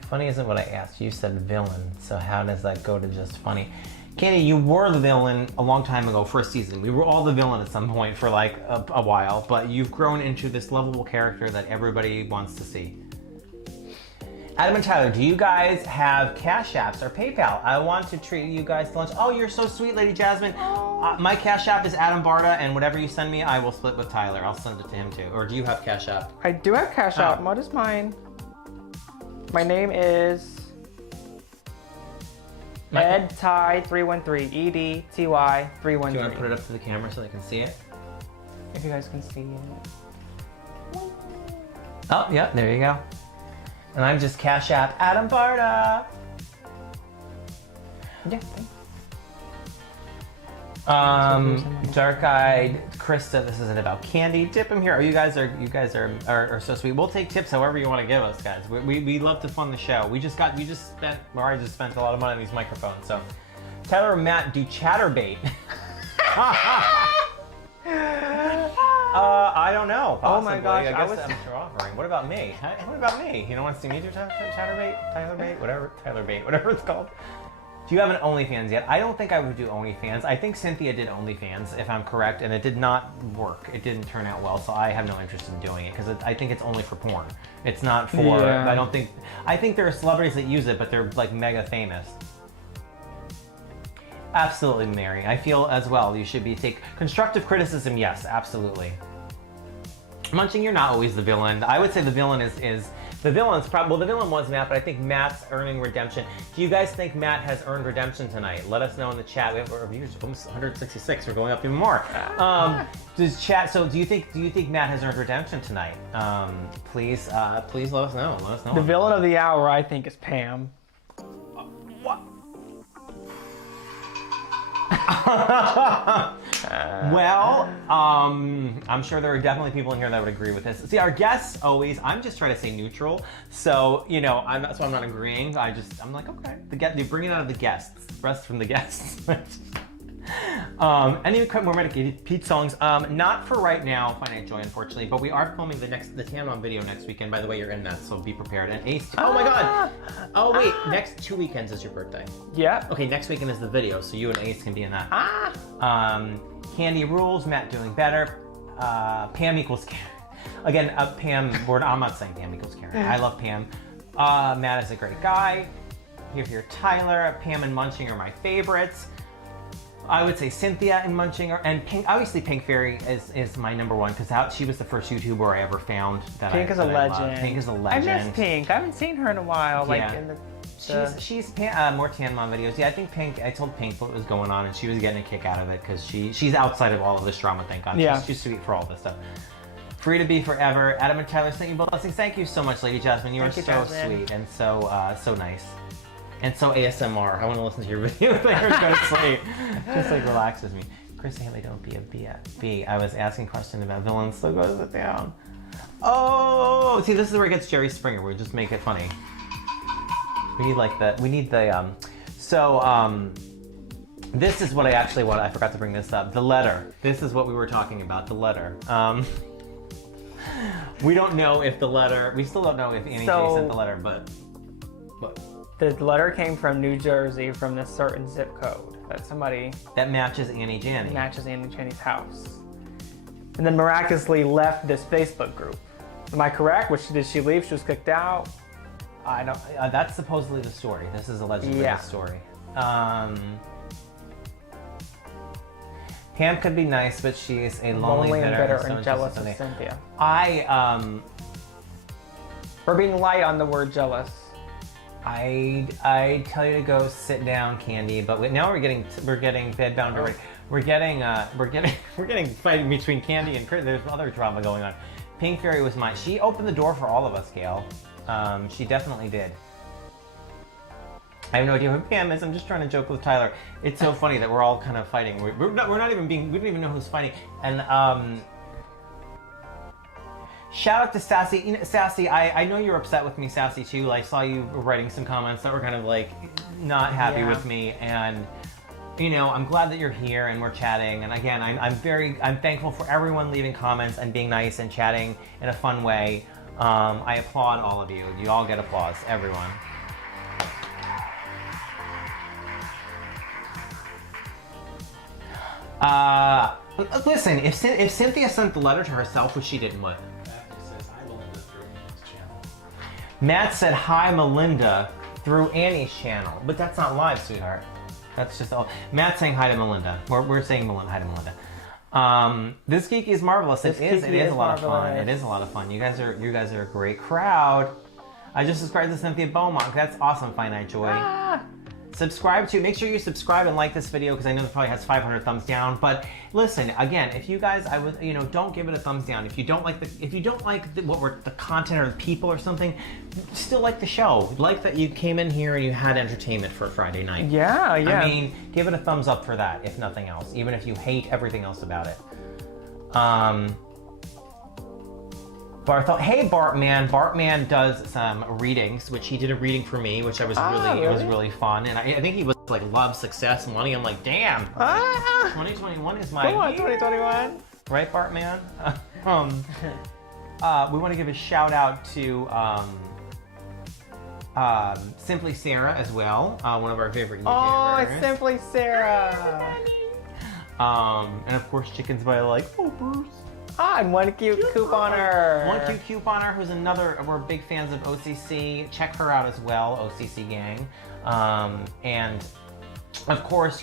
Funny isn't what I asked. You said villain. So how does that go to just funny? Candy, you were the villain a long time ago, first season. We were all the villain at some point for like a while, but you've grown into this lovable character that everybody wants to see. Adam and Tyler, do you guys have Cash Apps or PayPal? I want to treat you guys to lunch. Oh, you're so sweet, Lady Jasmine. My Cash App is Adam Barta, and whatever you send me, I will split with Tyler. I'll send it to him too. Or do you have Cash App? I do have Cash App. What is mine? My name is EdTy313. EDTY313. Do you want to put it up to the camera so they can see it? If you guys can see it. Oh, yeah, there you go. And I'm just Cash App Adam Barta. Yeah. Dark-eyed Krista, this isn't about candy. Tip him here. You guys are so sweet. We'll take tips however you want to give us, guys. We love to fund the show. Mari just spent a lot of money on these microphones. So Tyler and Matt do chatterbait. I don't know. Possibly. Oh my gosh, I guess that's what you're offering. What about me? What about me? You don't want to see me do chatterbait? Tylerbait? Whatever it's called. Do you have an OnlyFans yet? I don't think I would do OnlyFans. I think Cynthia did OnlyFans, if I'm correct, and it did not work. It didn't turn out well, so I have no interest in doing it because I think it's only for porn. It's not for. Yeah. I think there are celebrities that use it, but they're like mega famous. Absolutely, Mary. I feel as well. You should take constructive criticism. Yes, absolutely. Munching, you're not always the villain. I would say the villain is the villain's probably. Well, the villain was Matt, but I think Matt's earning redemption. Do you guys think Matt has earned redemption tonight? Let us know in the chat. We have our views almost 166. We're going up even more. So do you think Matt has earned redemption tonight? Please let us know. Let us know. The villain of the hour, I think, is Pam. What? Well, I'm sure there are definitely people in here that would agree with this. See, our guests always, I'm just trying to say neutral. So, that's why I'm not agreeing. I'm like, okay. They bring it out of the guests. Rest from the guests. Any more medicated Pete songs? Not for right now, Finite Joy, unfortunately, but we are filming the Tanon video next weekend. By the way, you're in that, so be prepared. And Ace, oh my God! Oh wait, next 2 weekends is your birthday. Yeah. Okay, next weekend is the video, so you and Ace can be in that. Candy rules, Matt doing better. Pam equals. Again, Pam, I'm not saying Pam equals Karen. I love Pam. Matt is a great guy. Here, Tyler. Pam and Munching are my favorites. I would say Cynthia and Munching and Pink. Obviously, Pink Fairy is my number one because she was the first YouTuber I ever found that Pink is a legend. Pink is a legend. I miss Pink. I haven't seen her in a while. Like in the she's more Tan Mom videos. Yeah, I think Pink. I told Pink what was going on, and she was getting a kick out of it because she's outside of all of this drama. Thank God. Yeah. She's sweet for all this stuff. Free to be forever. Adam and Tyler sent you blessings. Thank you so much, Lady Jasmine. You are so sweet and so nice. And so ASMR. I want to listen to your video later and go to sleep. Just like relaxes me. Chris Haley, don't be a B. I was asking a question about villains, so go sit down. Oh, see, this is where it gets Jerry Springer. We just make it funny. We need like the. We need the. This is what I actually want. I forgot to bring this up. The letter. This is what we were talking about. The letter. We don't know if the letter. We still don't know if Annie J sent the letter, but. The letter came from New Jersey from this certain zip code that somebody that matches Annie Janney. Matches Annie Janney's house. And then miraculously left this Facebook group. Am I correct? Did she leave? She was kicked out? I don't. That's supposedly the story. This is allegedly the story. Pam could be nice, but she's a lonely and bitter and jealous of Cynthia. We're being light on the word jealous. I tell you to go sit down, Candy. But now we're getting bedbound already. We're getting fighting between Candy and Chris. There's other drama going on. Pink Fairy was mine. She opened the door for all of us, Gail. She definitely did. I have no idea who Pam is. I'm just trying to joke with Tyler. It's so funny that we're all kind of fighting. We don't even know who's fighting. And shout out to Sassy. You know, Sassy, I know you're upset with me, Sassy, too. I saw you writing some comments that were kind of like not happy with me. And, you know, I'm glad that you're here and we're chatting. And again, I'm thankful for everyone leaving comments and being nice and chatting in a fun way. I applaud all of you. You all get applause, everyone. Listen, if Cynthia sent the letter to herself, which she didn't, what? Matt said hi Melinda through Annie's channel, but that's not live, sweetheart. That's just all. Matt's saying hi to Melinda. We're saying hi to Melinda. This geek is marvelous. It is a lot of fun. It is a lot of fun. You guys are a great crowd. I just subscribed to Cynthia Beaumont. That's awesome, Finite Joy. Make sure you subscribe and like this video because I know it probably has 500 thumbs down. But listen, again, if you guys, don't give it a thumbs down. If you don't like the content or the people or something, still like the show. Like that you came in here and you had entertainment for a Friday night. Yeah. I mean, give it a thumbs up for that, if nothing else. Even if you hate everything else about it. Barta, hey Bartman does some readings, which he did a reading for me, which it was really fun, and I think he was like love, success, money. I'm like, damn, 2021 is my year. 2021, right, Bartman? We want to give a shout out to Simply Sarah as well, one of our favorite YouTubers. Oh, Simply Sarah. And of course, Chickens by like, oh Bruce. And One Cute Couponer. One Cute Couponer, who's we're big fans of OCC. Check her out as well, OCC gang. And of course,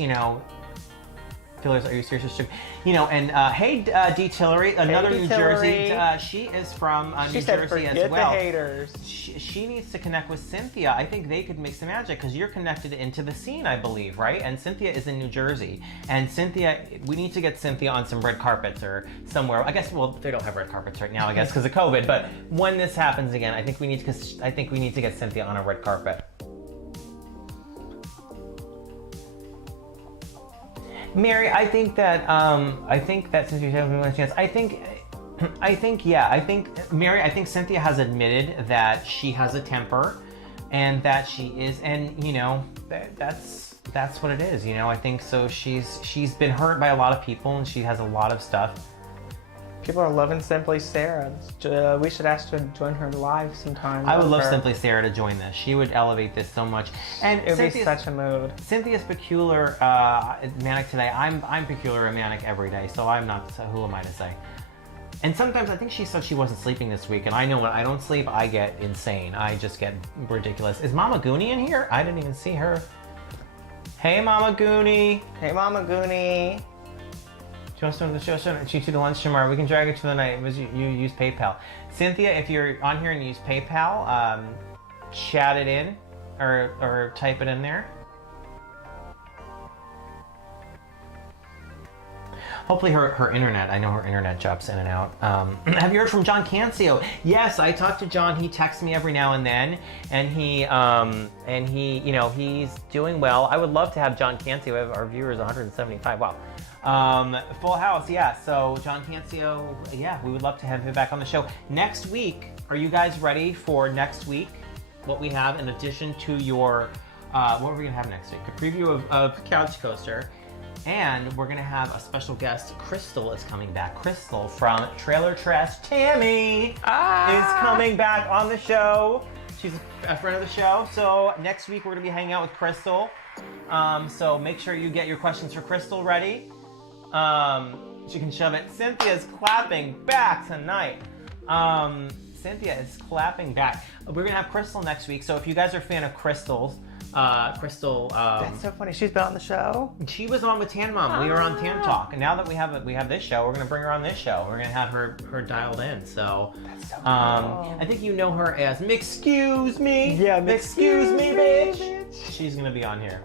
Fillers, are you serious? And hey, D. Tillery, another New Jersey. She is from New Jersey as well. The haters. She needs to connect with Cynthia. I think they could make some magic because you're connected into the scene, I believe, right? And Cynthia is in New Jersey. And Cynthia, we need to get Cynthia on some red carpets or somewhere. I guess, well, they don't have red carpets right now, I guess, because of COVID. But when this happens again, I think we need to get Cynthia on a red carpet. Mary, I think that since you have one chance, I think Mary, I think Cynthia has admitted that she has a temper, and that she is, and that's what it is. I think so. She's been hurt by a lot of people, and she has a lot of stuff. People are loving Simply Sarah. We should ask her to join her live sometime. I would love Simply Sarah to join this. She would elevate this so much. And it would be such a mood. Cynthia's peculiar, manic today. I'm peculiar and manic every day, so I'm not. So who am I to say? And sometimes I think she said she wasn't sleeping this week, and I know when I don't sleep, I get insane. I just get ridiculous. Is Mama Goonie in here? I didn't even see her. Hey, Mama Goonie. Hey, Mama Goonie. She wants to go to the show, she to the lunch tomorrow. We can drag it to the night. It was you use PayPal. Cynthia, if you're on here and you use PayPal, chat it in or type it in there. Hopefully her internet, I know her internet jumps in and out. Have you heard from John Cancio? Yes, I talked to John. He texts me every now and then, and he, you know, he's doing well. I would love to have John Cancio. Our viewers 175. Wow. Full house, yeah. So John Cancio, yeah, we would love to have him back on the show next week. Are you guys ready for next week? What we have in addition to your, what are we gonna have next week? A preview of Couch Coaster. And we're gonna have a special guest. Crystal is coming back. Crystal from Trailer Trash Tammy is coming back on the show. She's a friend of the show. So next week we're gonna be hanging out with Crystal. So make sure you get your questions for Crystal ready. She can shove it. Cynthia's clapping back tonight. Cynthia is clapping back. We're gonna have Crystal next week. So if you guys are a fan of Crystal, that's so funny. She's been on the show. She was on with Tan Mom. We were on Tan Talk, and now that we have this show, we're gonna bring her on this show. We're gonna have her dialed in. So, That's so cool. I think you know her as Mixcuse Me. Yeah, Mixcuse Me, bitch. She's gonna be on here.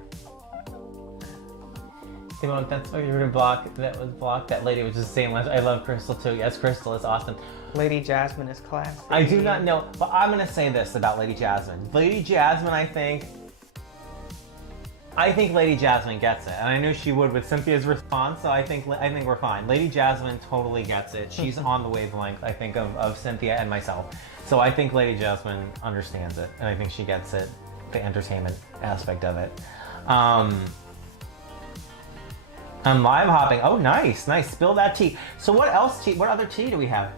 You know, that's why you were to block. That was blocked. That lady was just saying, "I love Crystal too." Yes, Crystal is awesome. Lady Jasmine is classy. I do not know, but I'm gonna say this about Lady Jasmine. Lady Jasmine, I think Lady Jasmine gets it, and I knew she would with Cynthia's response. So I think we're fine. Lady Jasmine totally gets it. She's on the wavelength, I think, of Cynthia and myself. So I think Lady Jasmine understands it, and I think she gets it, the entertainment aspect of it. I'm live hopping. Oh, nice. Spill that tea. So what else tea? What other tea do we have?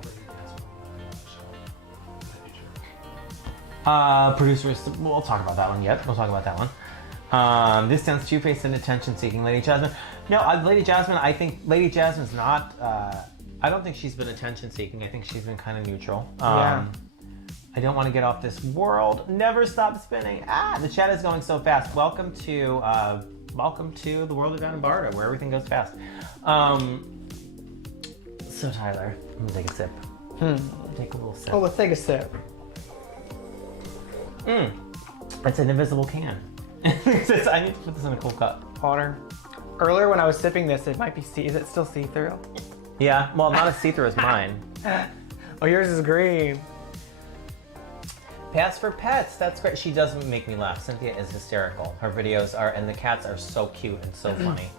Producers. We'll talk about that one. Yep, we'll talk about that one. This sounds two-faced and attention-seeking. Lady Jasmine. No, Lady Jasmine, I think Lady Jasmine's not, I don't think she's been attention-seeking. I think she's been kind of neutral. Yeah. I don't want to get off this world. Never stop spinning. The chat is going so fast. Welcome to the world of Down in Barta, where everything goes fast. So Tyler, I'm gonna take a sip. Take a little sip. Oh, let's take a sip. It's an invisible can. I need to put this in a cool cup. Water. Earlier when I was sipping this, it might be is it still see-through? Yeah, well, not as see-through as mine. Oh, yours is green. Pass for pets. That's great. She does make me laugh. Cynthia is hysterical. Her videos and the cats are so cute and so funny.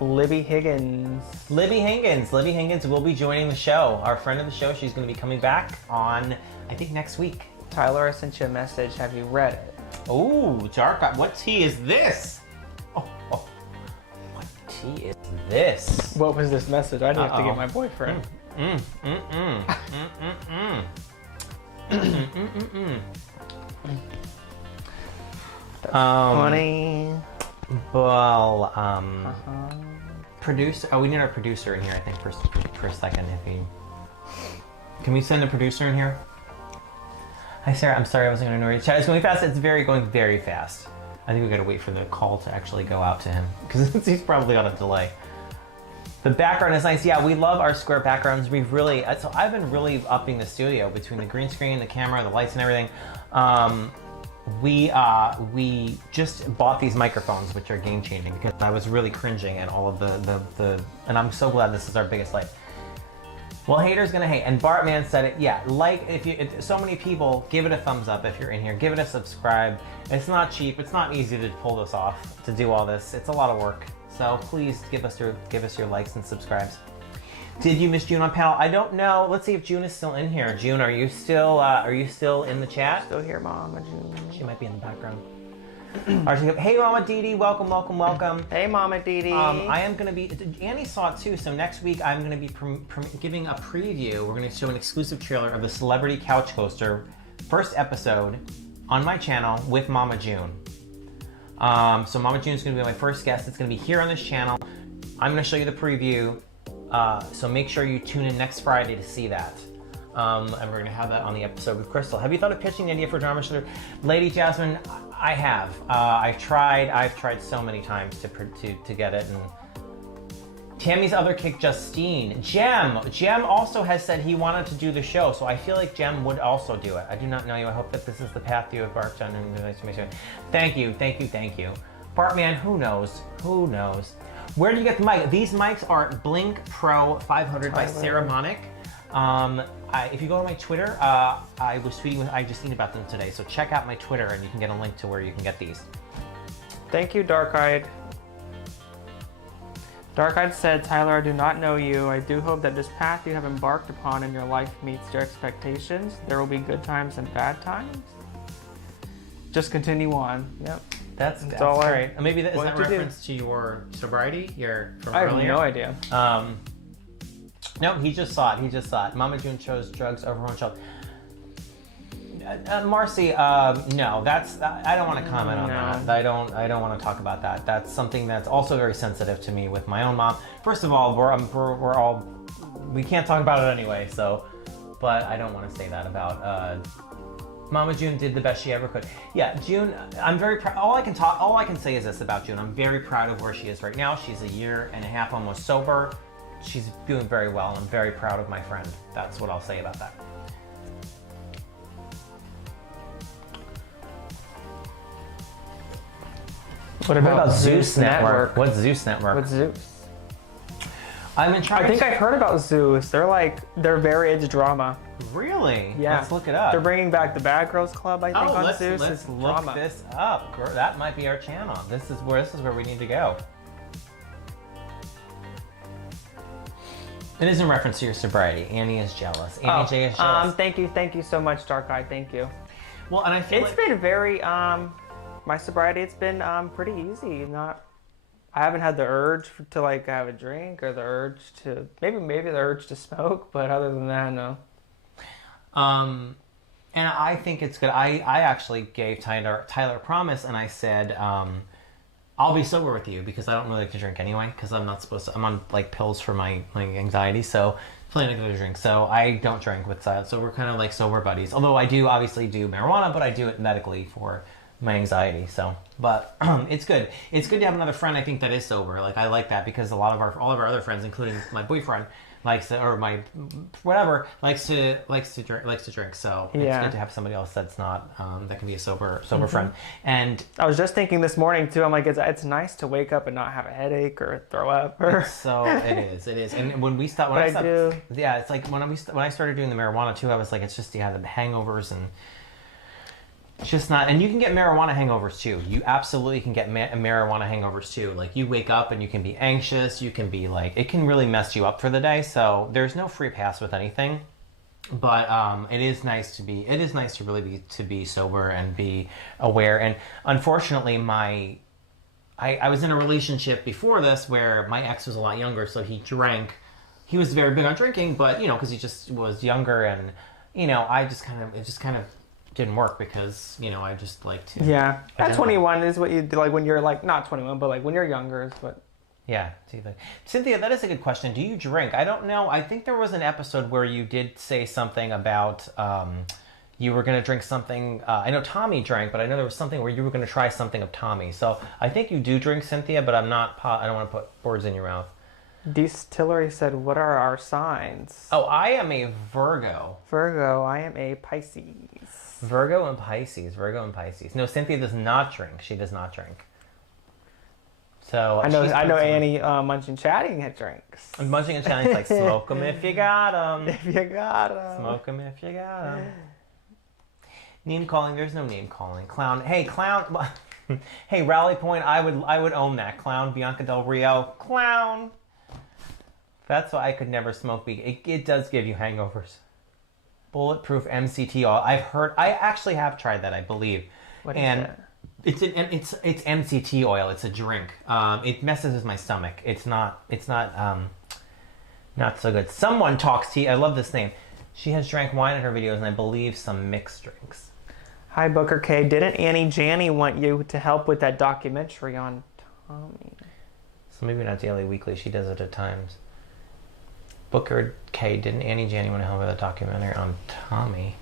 Libby Higgins. Libby Higgins will be joining the show. Our friend of the show. She's going to be coming back on, I think, next week. Tyler, I sent you a message. Have you read it? Oh, dark. What tea is this? Oh. What tea is this? What was this message? I didn't have to get my boyfriend. Funny. Well, producer. Oh, we need our producer in here. I think for a second. Can we send a producer in here? Hi Sarah. I'm sorry I wasn't going to ignore you. Chat is going fast. It's going very fast. I think we got to wait for the call to actually go out to him because he's probably on a delay. The background is nice. Yeah, we love our square backgrounds. So I've been really upping the studio between the green screen, the camera, the lights, and everything. We just bought these microphones, which are game changing because I was really cringing at all of the and I'm so glad this is our biggest light. Well, haters gonna hate, and Bartman said it. Yeah, if so many people, give it a thumbs up if you're in here. Give it a subscribe. It's not cheap. It's not easy to pull this off. To do all this, it's a lot of work. So please give us your likes and subscribes. Did you miss June on panel? I don't know. Let's see if June is still in here. June, are you still in the chat? Still here, Mama June. She might be in the background. Hey, Mama Dee Dee, welcome. Hey, Mama Dee Dee. I am going to be, Annie saw it too, so next week I'm going to be giving a preview. We're going to show an exclusive trailer of the Celebrity Couch Coaster first episode on my channel with Mama June. So Mama June is going to be my first guest. It's going to be here on this channel. I'm going to show you the preview. So make sure you tune in next Friday to see that. And we're going to have that on the episode with Crystal. Have you thought of pitching the idea for drama show? Lady Jasmine, I have. I've tried so many times to get it. And Tammy's other kick, Justine. Jem also has said he wanted to do the show, so I feel like Jem would also do it. I do not know you. I hope that this is the path you have embarked on. Nice to meet you. Thank you. Bartman, who knows? Where do you get the mic? These mics are Blink Pro 500 by Ceramonic. If you go to my Twitter, I was tweeting with Justine about them today, so check out my Twitter and you can get a link to where you can get these. Thank you, Dark-Eyed. Dark-Eyed said, Tyler, I do not know you. I do hope that this path you have embarked upon in your life meets your expectations. There will be good times and bad times. Just continue on. Yep. That's all great. Maybe is that a reference to your sobriety? From I have earlier? no idea. No, he just saw it. Mama June chose drugs over one child. Marcy, no, I don't want to comment on that. I don't want to talk about that. That's something that's also very sensitive to me with my own mom. First of all, we can't talk about it anyway. So, but I don't want to say that about. Mama June did the best she ever could. Yeah, June, I'm very proud. All I can say is this about June. I'm very proud of where she is right now. She's a year and a half almost sober. She's doing very well, and I'm very proud of my friend. That's what I'll say about that. What about Zeus Network? What's Zeus Network? What's Zeus? I'm in charge. I think I've heard about Zeus. They're very into drama. Really? Yeah. Let's look it up. They're bringing back the Bad Girls Club, I think, on Zeus. Let's look this up. That might be our channel. This is where we need to go. It is in reference to your sobriety. Annie is jealous. Annie J is jealous. Thank you so much, Dark Eye. Thank you. Well, and I feel it's been very my sobriety. It's been pretty easy. I haven't had the urge to have a drink or the urge to maybe the urge to smoke, but other than that, no. And I think it's good. I actually gave Tyler a promise, and I said, I'll be sober with you because I don't really like to drink anyway because I'm not supposed to. I'm on pills for my anxiety, so planning to go to drink. So I don't drink with Tyler. So we're kind of like sober buddies. Although I do obviously do marijuana, but I do it medically for my anxiety. So, but it's good. It's good to have another friend. I think that is sober. I like that because all of our other friends, including my boyfriend, likes to drink. So it's good to have somebody else that's not that can be a sober friend. And I was just thinking this morning too. I'm like, it's nice to wake up and not have a headache or throw up. So it is. And when I it's like when I started doing the marijuana too, I was like, it's just the hangovers and. It's just not, and you can get marijuana hangovers too. You absolutely can get marijuana hangovers too. You wake up and you can be anxious. You can be it can really mess you up for the day. So there's no free pass with anything. But it is nice to really be sober and be aware. And unfortunately, I was in a relationship before this where my ex was a lot younger, so he drank. He was very big on drinking, but because he just was younger, and it just kind of didn't work because I just like to. Yeah, at 21 is what you do. When you're not 21, but when you're younger is what. Yeah, Cynthia, that is a good question. Do you drink? I don't know. I think there was an episode where you did say something about you were going to drink something. I know Tommy drank, but I know there was something where you were going to try something of Tommy. So I think you do drink, Cynthia, but I'm not. I don't want to put words in your mouth. Distillery said, "What are our signs?" Oh, I am a Virgo. Virgo. I am a Pisces. Virgo and Pisces. No, Cynthia does not drink. She does not drink. So I know Annie Munching Chatting drinks. And Munching and Chatting is like, smoke 'em if you got 'em. If you got 'em. Smoke 'em if you got 'em. Name calling. There's no name calling. Clown. Hey, clown. Hey, Rally Point. I would own that. Clown. Bianca Del Rio. Clown. That's why I could never smoke weed. It does give you hangovers. Bulletproof MCT oil. I actually have tried that, I believe. What is that? It's MCT oil. It's a drink. It messes with my stomach. It's not so good. Someone talks tea. I love this name. She has drank wine in her videos, and I believe some mixed drinks. Hi, Booker K. Didn't Annie Janney want you to help with that documentary on Tommy? So maybe not daily, weekly. She does it at times. Booker K, didn't Annie Janney want to help with a documentary on Tommy?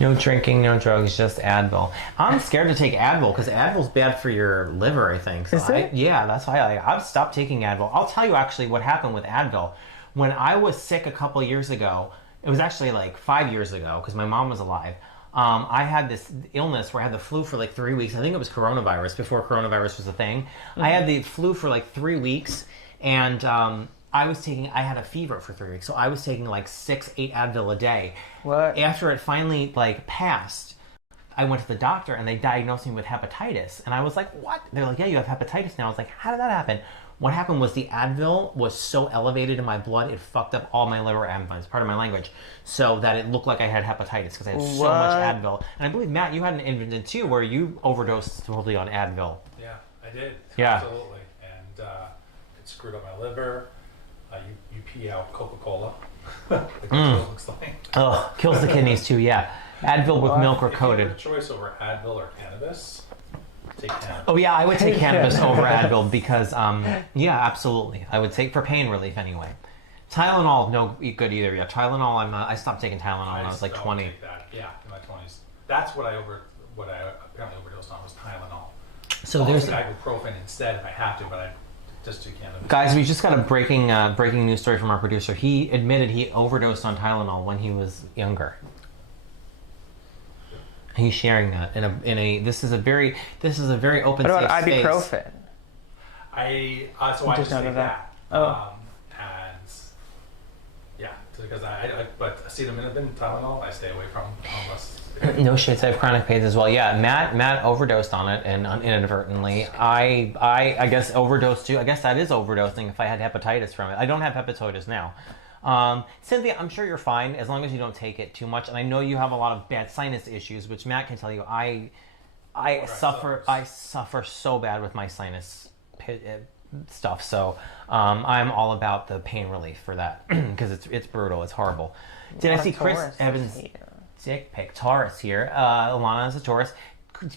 No drinking, no drugs, just Advil. I'm scared to take Advil because Advil's bad for your liver, I think. So Is it? Yeah, that's why I've stopped taking Advil. I'll tell you actually what happened with Advil. When I was sick a couple years ago, it was actually like 5 years ago because my mom was alive. I had this illness where I had the flu for like 3 weeks. I think it was coronavirus before coronavirus was a thing. I had the flu for like 3 weeks, and I had a fever for 3 weeks, so I was taking like 6-8 Advil a day. What? After it finally like passed, I went to the doctor and they diagnosed me with hepatitis, and I was like, "What?" They're like, "Yeah, you have hepatitis now." I was like, "How did that happen?" What happened was the Advil was so elevated in my blood, it fucked up all my liver enzymes, part of my language, so that it looked like I had hepatitis because I had so much Advil. And I believe, Matt, you had an incident too where you overdosed totally on Advil. Yeah, I did. Yeah. Absolutely. And it screwed up my liver. You pee out Coca-Cola. Like it looks like. Oh, kills the kidneys too, yeah. Advil with milk or coated. If you had a choice over Advil or cannabis, take cannabis. Oh yeah, I would take cannabis over Advil because, yeah, absolutely. I would take for pain relief anyway. Tylenol, no good either. Yeah, Tylenol, I stopped taking Tylenol when I was like 20. Take that. Yeah, in my 20s. That's what I apparently overdosed on was Tylenol. So I'll there's take ibuprofen instead if I have to, but I just do cannabis. guys, we just got a breaking news story from our producer. He admitted he overdosed on Tylenol when he was younger. He's sharing that in a. This is a very open. What about safe ibuprofen? space. I just none take of that. that. And yeah, because but acetaminophen, Tylenol, I stay away from unless. No shits. I have chronic pains as well. Yeah, Matt overdosed on it and inadvertently. I guess overdosed too. I guess that is overdosing if I had hepatitis from it. I don't have hepatitis now. Cynthia, I'm sure you're fine as long as you don't take it too much. And I know you have a lot of bad sinus issues, which Matt can tell you. I suffer so bad with my sinus stuff. So I'm all about the pain relief for that because it's brutal. It's horrible. Did I see Chris Evans' dick pic? Taurus here. Alana is a Taurus.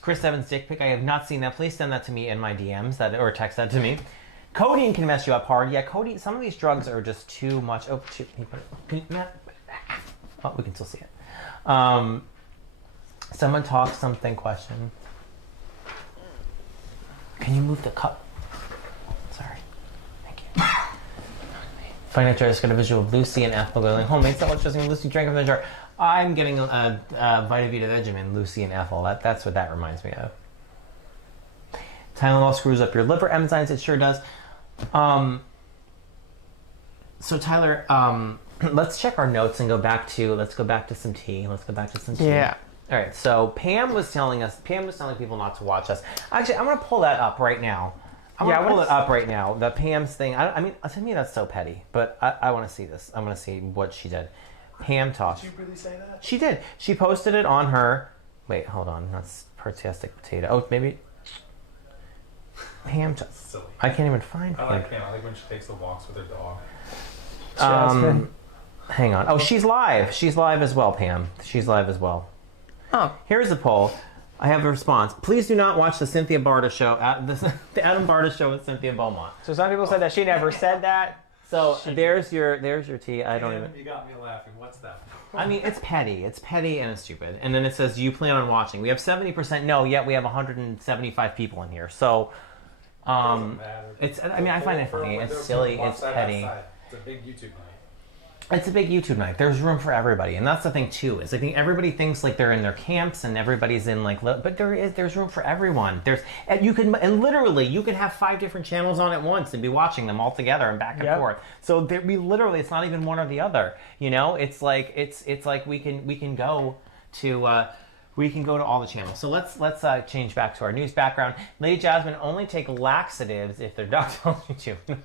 Chris Evans' dick pic. I have not seen that. Please send that to me in my DMs or text that to me. Codeine can mess you up hard. Yeah, codeine. Some of these drugs are just too much. Oh, shoot. Can you, Matt? Oh, we can still see it. Someone talk something question. Can you move the cup? Sorry. Thank you. Financial just got a visual of Lucy and Ethel going, homemade salad dressing and Lucy drank from the jar. I'm getting a Vita Vegemin, Lucy and Ethel. That's what that reminds me of. Tylenol screws up your liver enzymes. It sure does. So Tyler, let's check our notes and go back to some tea. Yeah. All right. So Pam was telling people not to watch us. Actually, I'm going to pull that up right now. The Pam's thing. I mean, to me that's so petty, but I want to see this. I want to see what she did. Pam talked. Did you really say that? She did. She posted it on her. Wait, hold on. That's Partastic Potato. Oh, maybe. Pam. Silly. I can't even find Pam. I like Pam. I like when she takes the walks with her dog. Hang on. Oh, she's live. She's live as well, Pam. She's live as well. Oh. Here's the poll. I have a response. Please do not watch the Cynthia Barta show. The Adam Barta show with Cynthia Beaumont. So some people said that she never said that. So there's your tea. I don't even. You got me laughing. What's that? I mean, it's petty. It's petty and it's stupid. And then it says, "Do you plan on watching?" We have 70% no, yet we have 175 people in here. So, it's. I mean, I find it funny. It's silly. It's petty. It's a big YouTube night. It's a big YouTube night. There's room for everybody, and that's the thing too. Is I think everybody thinks like they're in their camps and everybody's in like, but there's room for everyone. You can have 5 different channels on at once and be watching them all together and back and forth. So it's not even one or the other. You know, it's like we can go to all the channels. So let's change back to our news background. Lady Jasmine only take laxatives if their doctor tells you to.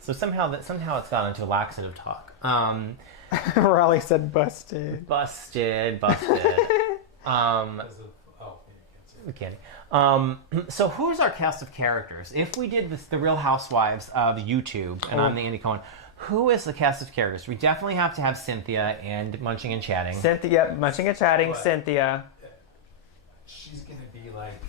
So somehow it's gone into laxative talk. Raleigh said busted. Busted. Kidding. So who's our cast of characters? If we did the Real Housewives of YouTube, and I'm the Andy Cohen, who is the cast of characters? We definitely have to have Cynthia and Munching and Chatting. Munching and Chatting, Cynthia. She's gonna be like.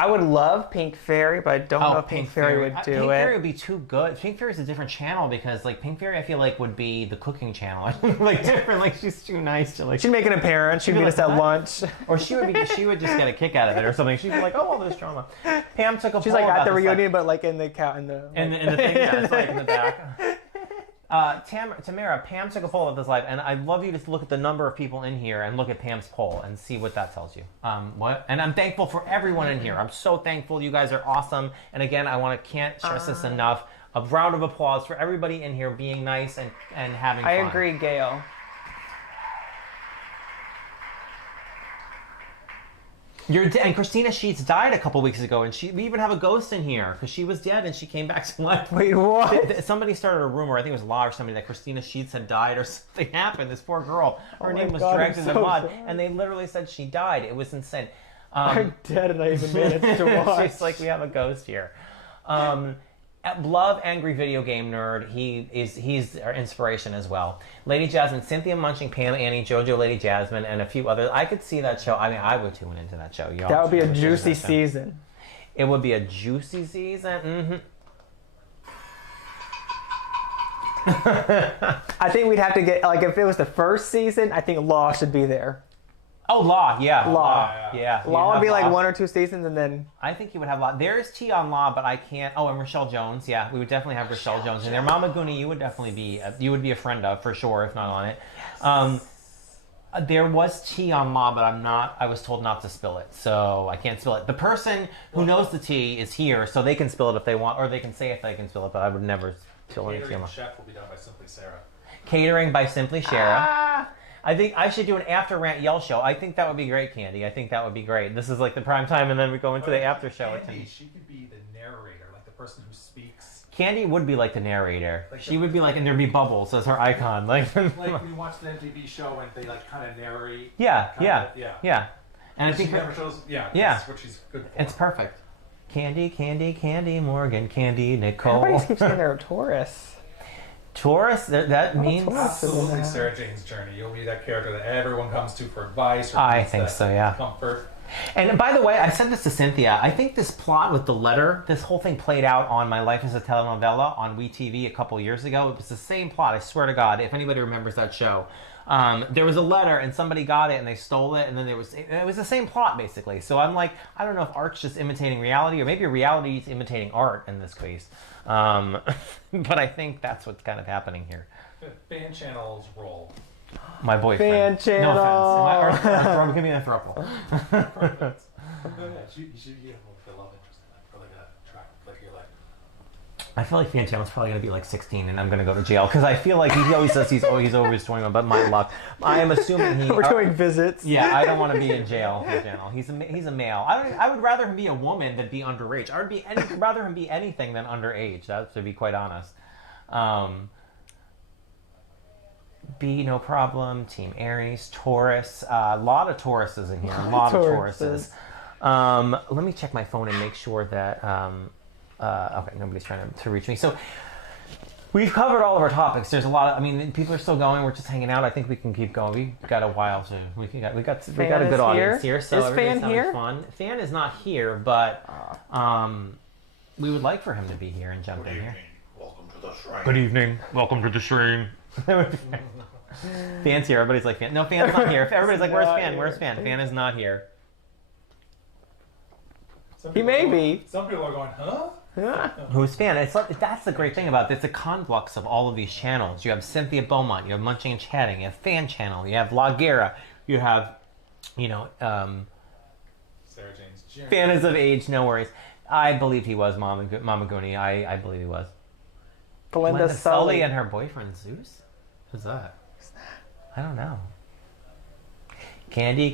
I would love Pink Fairy, but I don't know if Pink Fairy would do Pink it. Fairy would be too good. Pink Fairy's a different channel because, like, Pink Fairy, I feel like would be the cooking channel. Like different. Like she's too nice to like. She'd make an appearance. She'd meet us at lunch. Or she would just get a kick out of it or something. She'd be like, oh, all this drama. Pam took a. She's poll like about at the this, reunion, but like in the thing. Yeah, it's like in the back. Tamara, Pam took a poll of this live, and I'd love you to look at the number of people in here and look at Pam's poll and see what that tells you. And I'm thankful for everyone in here. I'm so thankful. You guys are awesome. And again, can't stress this enough. A round of applause for everybody in here being nice and having fun. I agree, Gail. And Christina Sheets died a couple weeks ago, and we even have a ghost in here because she was dead and she came back to life. Wait, what? Somebody started a rumor, I think it was Law or somebody, that Christina Sheets had died or something happened. This poor girl, her name was dragged in the mud, and they literally said she died. It was insane. I'm dead and I even managed to watch. She's like, we have a ghost here. Love Angry Video Game Nerd. He's our inspiration as well. Lady Jasmine, Cynthia Munching, Pam, Annie, JoJo, Lady Jasmine, and a few others. I could see that show. I mean, I would tune into that show. That would be a juicy season. It would be a juicy season. I think we'd have to get, like, if it was the first season, I think Law should be there. Oh, Law, yeah. Law. Yeah. Law would be like 1 or 2 seasons, and then... I think you would have Law. There is T on Law, but I can't... Oh, and Rochelle Jones. Yeah, we would definitely have Rochelle Jones in there. Mama Goonie, you would definitely be... You would be a friend of, for sure, if not on it. Yes. There was tea on Law, but I was told not to spill it, so I can't spill it. The person who knows the tea is here, so they can spill it if they want, or they can say if they can spill it, but I would never spill any tea on Law. Chef will be done by Simply Sarah. Catering by Simply Sarah. I think I should do an after rant yell show. I think that would be great, Candy. I think that would be great. This is like the prime time, and then we go into the after show. Candy, she could be the narrator, like the person who speaks. Candy would be like the narrator. Like she would be like, and there'd be bubbles as her icon. Like when you watch the MTV show and they like kind of narrate. Yeah. And I think she never shows. Yeah. That's what she's good for. It's perfect. Candy, Morgan, Candy, Nicole. Everybody keeps saying they're a Taurus. Taurus, that means... Absolutely Sarah Jane's journey. You'll be that character that everyone comes to for advice. Or I think so, yeah. Comfort. And by the way, I sent this to Cynthia. I think this plot with the letter, this whole thing played out on My Life as a Telenovela on WeTV a couple years ago. It was the same plot, I swear to God, if anybody remembers that show. There was a letter and somebody got it and they stole it, and then it was the same plot basically. So I'm like, I don't know if art's just imitating reality, or maybe reality is imitating art in this case. But I think that's what's kind of happening here. Fan channel's role. My boyfriend. Fan channel. No offense. Give me an throuple. You should get the love interest in that for like a track, like your life. I feel like Fan Channel's probably going to be like 16 and I'm going to go to jail because I feel like he always says he's always 21, but my luck. I am assuming We're doing visits. Yeah, I don't want to be in jail for jail. He's a male. I would rather him be a woman than be underage. I would rather him be anything than underage, that to be quite honest. B, no problem. Team Aries, Taurus. A lot of Tauruses in here. A lot of Tauruses. Let me check my phone and make sure that... okay, nobody's trying to reach me. So we've covered all of our topics. There's a lot of, people are still going. We're just hanging out. I think we can keep going. We got a while to. We got a good audience here. So is Fan here? Fun. Fan is not here, but we would like for him to be here and jump in here. Welcome to the shrine. Good evening. Welcome to the shrine. Fan's here. Everybody's like, Fan. No, Fan's not here. Everybody's like, where's Fan? Where's Fan? Fan is not here. He may be. Some people are going, huh? Who's Fan? That's the great thing about this. It's a conflux of all of these channels. You have Cynthia Beaumont, you have Munching and Chatting, you have Fan Channel, you have La Guerra, you have, Sarah Jane's journey. Fan is of age, no worries. I believe he was Mama Goonie. I believe he was. Glenda Sully and her boyfriend Zeus? Who's that? I don't know. Candy,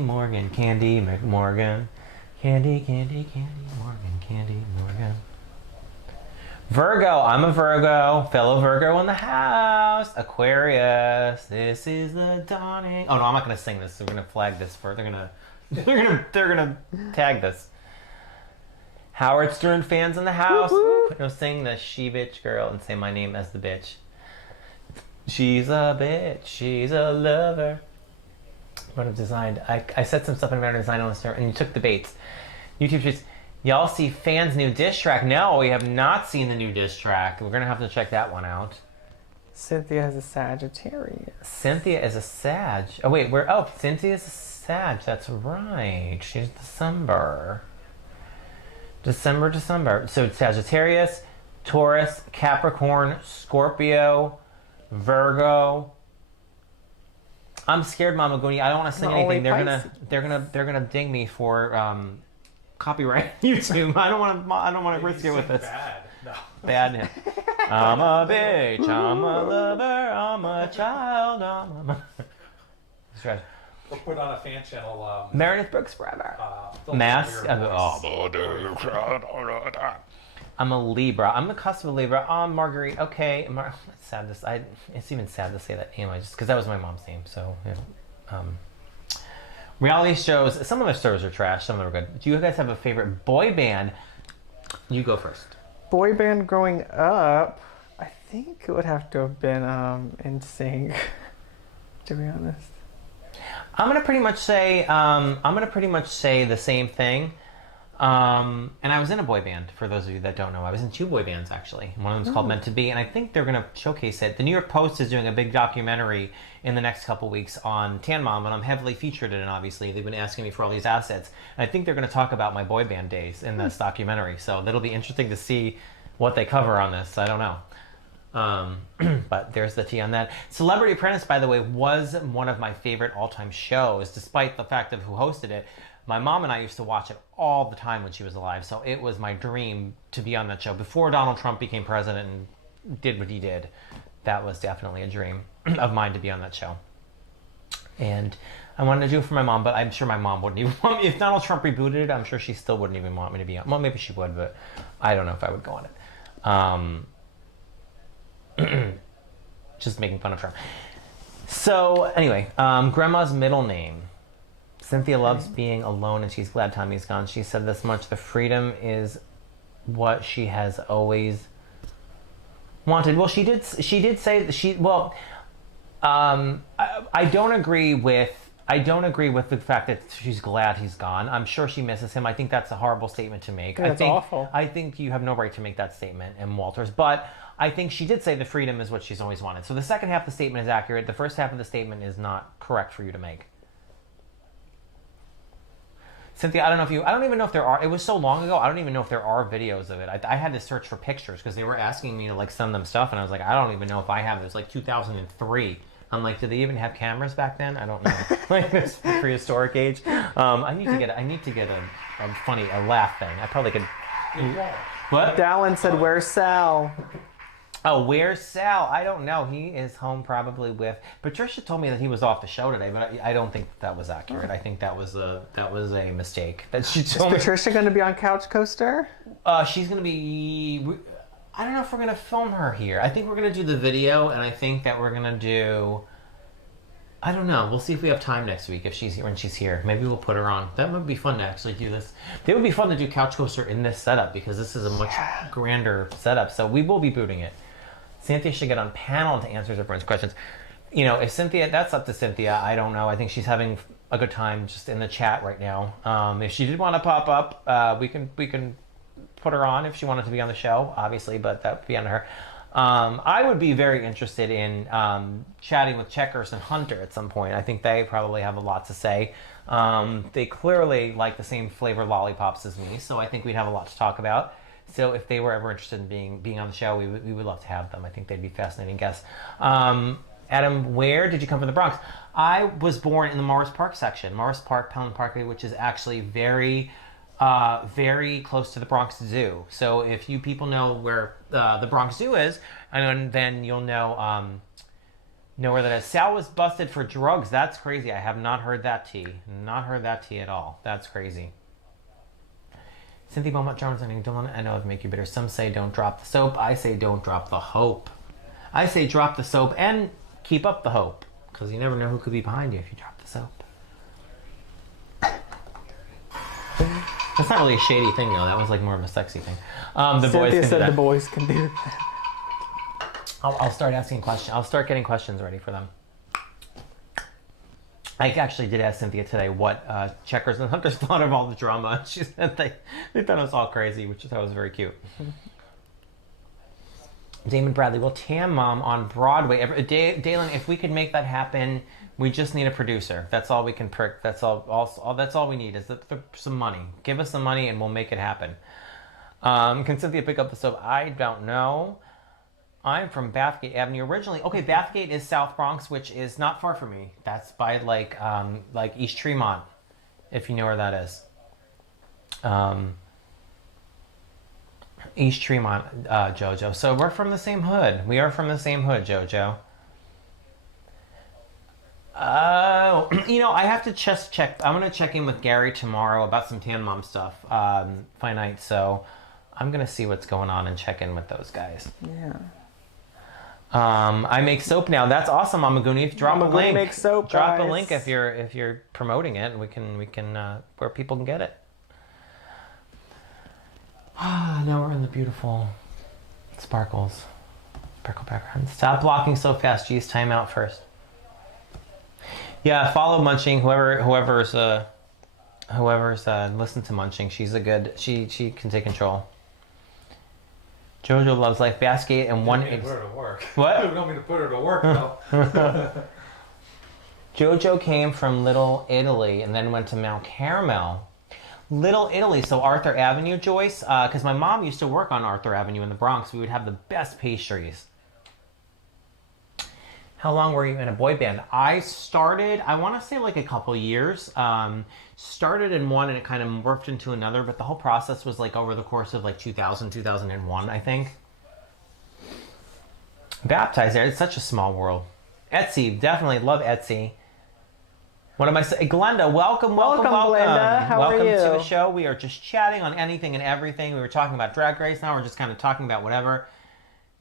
Morgan, Candy McMorgan. Candy, Morgan. Virgo, I'm a Virgo. Fellow Virgo in the house. Aquarius, this is the dawning. Oh no, I'm not gonna sing this. We're gonna flag this for. They're gonna tag this. Howard Stern fans in the house. No, sing the she bitch girl and say my name as the bitch. She's a bitch. She's a lover. What I've designed. I said some stuff in Matter Design on the start, and you took the baits. YouTube streets. Y'all see fans' new diss track? No, we have not seen the new diss track. We're gonna have to check that one out. Cynthia is a Sagittarius. Cynthia is a Sag. Oh wait, where? Oh, Cynthia is a Sag. That's right. She's December. December. So Sagittarius, Taurus, Capricorn, Scorpio, Virgo. I'm scared, Mama Goonie. I don't want to sing anything. They're gonna ding me for copyright YouTube. I don't want to risk it with this. Bad. No. Bad. I'm a bitch. I'm a lover. I'm a child. I'm a. That's right. We'll put on a fan channel. Meredith Brooks forever. Mask. I'm a Libra. I'm the cusp of Libra. Marguerite. Okay. It's sad to. It's even sad to say that name. Just because that was my mom's name. So, yeah. Reality shows. Some of the shows are trash. Some of them are good. Do you guys have a favorite boy band? You go first. Boy band growing up, I think it would have to have been NSYNC. To be honest. I'm gonna pretty much say the same thing. And I was in a boy band, for those of you that don't know. I was in 2 boy bands, actually. One of them's called Meant to Be, and I think they're going to showcase it. The New York Post is doing a big documentary in the next couple weeks on Tan Mom, and I'm heavily featured in it, obviously. They've been asking me for all these assets. And I think they're going to talk about my boy band days in this documentary, so that'll be interesting to see what they cover on this. I don't know. But there's the tea on that. Celebrity Apprentice, by the way, was one of my favorite all-time shows, despite the fact of who hosted it. My mom and I used to watch it all the time when she was alive, so it was my dream to be on that show. Before Donald Trump became president and did what he did, that was definitely a dream of mine to be on that show. And I wanted to do it for my mom, but I'm sure my mom wouldn't even want me. If Donald Trump rebooted it, I'm sure she still wouldn't even want me to be on. Well, maybe she would, but I don't know if I would go on it. Just making fun of Trump. So, anyway, Grandma's middle name. Cynthia loves being alone and she's glad Tommy's gone. She said this much: the freedom is what she has always wanted. Well, she did say that she. Well, I don't agree with the fact that she's glad he's gone. I'm sure she misses him. I think that's a horrible statement to make. That's awful. I think you have no right to make that statement, and Walters. But I think she did say the freedom is what she's always wanted. So the second half of the statement is accurate. The first half of the statement is not correct for you to make. Cynthia, I don't even know if there are, it was so long ago, I don't even know if there are videos of it. I had to search for pictures because they were asking me to like send them stuff, and I was like, I don't even know if I have it. It was like 2003. I'm like, did they even have cameras back then? I don't know. Like this prehistoric age. I need to get a laugh thing. I probably could. What? Dallin said, "Where's Sal?" Oh, where's Sal? I don't know. He is home probably with. Patricia told me that he was off the show today, but I don't think that was accurate. I think that was a mistake. That she told Is Patricia going to be on Couch Coaster? She's going to be. I don't know if we're going to film her here. I think we're going to do the video, and I think that we're going to do. I don't know. We'll see if we have time next week when she's here. Maybe we'll put her on. That would be fun to actually do this. It would be fun to do Couch Coaster in this setup because this is a much grander setup. So we will be booting it. Cynthia should get on panel to answer everyone's questions. You know, if Cynthia, that's up to Cynthia. I don't know. I think she's having a good time just in the chat right now. If she did want to pop up, we can put her on if she wanted to be on the show, obviously, but that would be on her. I would be very interested in chatting with Checkers and Hunter at some point. I think they probably have a lot to say. They clearly like the same flavor lollipops as me, so I think we'd have a lot to talk about. So if they were ever interested in being on the show, we would love to have them. I think they'd be fascinating guests. Adam, where did you come from the Bronx? I was born in the Morris Park section. Morris Park, Pelham Parkway, which is actually very, very close to the Bronx Zoo. So if you people know where the Bronx Zoo is, and then you'll know where that is. Sal was busted for drugs. That's crazy. I have not heard that tea. Not heard that tea at all. That's crazy. Cynthia Beaumont, Jarman's ending. Don't want to. I know I've make you bitter. Some say don't drop the soap. I say don't drop the hope. I say drop the soap and keep up the hope, because you never know who could be behind you if you drop the soap. That's not really a shady thing, though. That was like more of a sexy thing. Cynthia said the boys can do that. I'll start asking questions. I'll start getting questions ready for them. I actually did ask Cynthia today what Checkers and Hunters thought of all the drama. She said they thought it was all crazy, which I thought was very cute. Damon Bradley, well, Tam Mom on Broadway. Dalen, if we could make that happen, we just need a producer. That's all we can prick. That's all. That's all we need is some money. Give us some money and we'll make it happen. Can Cynthia pick up the soap? I don't know. I'm from Bathgate Avenue originally. Okay, Bathgate is South Bronx, which is not far from me. That's by like East Tremont, if you know where that is. East Tremont, Jojo. So we're from the same hood. We are from the same hood, Jojo. Oh, I have to just check. I'm gonna check in with Gary tomorrow about some Tan Mom stuff. Finite. So I'm gonna see what's going on and check in with those guys. Yeah. I make soap now. That's awesome, Mamaguni. Drop a link. Make soap, Drop guys. a link if you're promoting it, and we can where people can get it. Now we're in the beautiful sparkles, sparkle background. Stop blocking so fast. Geez, time out first. Yeah, follow Munching. Whoever's listen to Munching. She's a good. She can take control. Jojo loves life basket and one. Put her to work. What? You want me to put her to work though? Jojo came from Little Italy and then went to Mount Carmel. Little Italy, so Arthur Avenue, Joyce, because my mom used to work on Arthur Avenue in the Bronx. We would have the best pastries. How long were you in a boy band? I started, I want to say like a couple years. Started in one and it kind of morphed into another, but the whole process was like over the course of like 2000, 2001, I think. Baptized there, it's such a small world. Etsy, definitely love Etsy. What am I saying? Glenda, welcome. Glenda. How are you? Welcome to the show. We are just chatting on anything and everything. We were talking about Drag Race. Now we're just kind of talking about whatever.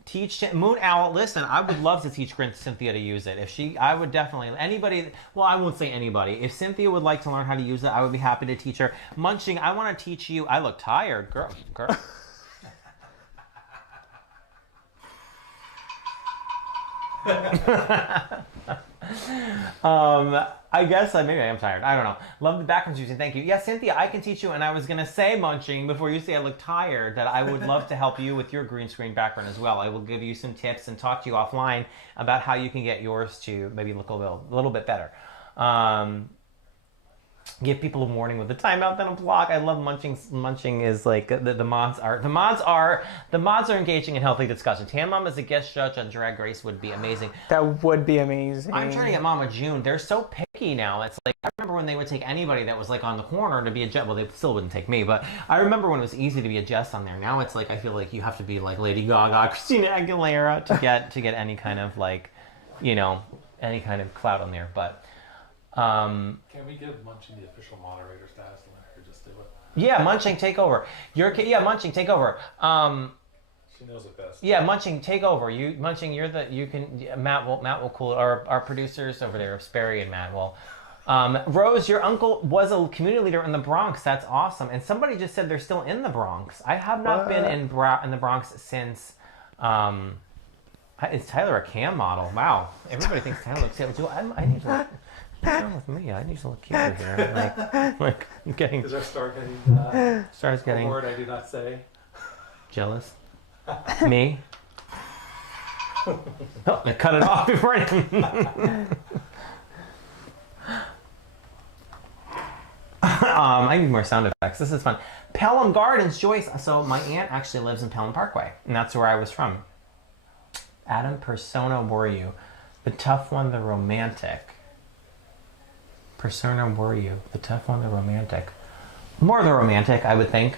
Teach Moon Owl. Listen, I would love to teach Cynthia to use it. I would definitely. Anybody. Well, I won't say anybody. If Cynthia would like to learn how to use it, I would be happy to teach her. Munching, I want to teach you. I look tired, girl. I guess maybe I am tired. I don't know. Love the background music. Thank you. Yeah, Cynthia, I can teach you. And I was going to say, Munching, before you say I look tired, that I would love to help you with your green screen background as well. I will give you some tips and talk to you offline about how you can get yours to maybe look a little bit better. Give people a warning with a timeout, then a block. I love Munching. Munching is like the mods are engaging in healthy discussion. Tan Mom as a guest judge on Drag Race would be amazing. That would be amazing. I'm trying to get Mama June. They're so picky now. It's like I remember when they would take anybody that was like on the corner to be a guest. Well, they still wouldn't take me, but I remember when it was easy to be a guest on there. Now it's like I feel like you have to be like Lady Gaga, Christina Aguilera to get any kind of like, any kind of clout on there, but. Can we give Munching the official moderator status and let her just do it? Yeah, Munching, take over. Munching, take over. She knows it best. Yeah, Munching, take over. Matt will cool our producers over there, Sperry and Matt will. Rose, your uncle was a community leader in the Bronx. That's awesome. And somebody just said they're still in the Bronx. I have not been in the Bronx since. Is Tyler a cam model? Wow, everybody thinks Tyler looks cute. I need to look. What's wrong with me? I need to look cuter here. Like I'm getting. Is our star getting? Star's getting. A word I do not say. Jealous. Me. Oh, I cut it off before I. I need more sound effects. This is fun. Pelham Gardens, Joyce. So my aunt actually lives in Pelham Parkway, and that's where I was from. Adam, persona were you? The tough one, the romantic. Persona were you? The tough one, the romantic. More the romantic, I would think.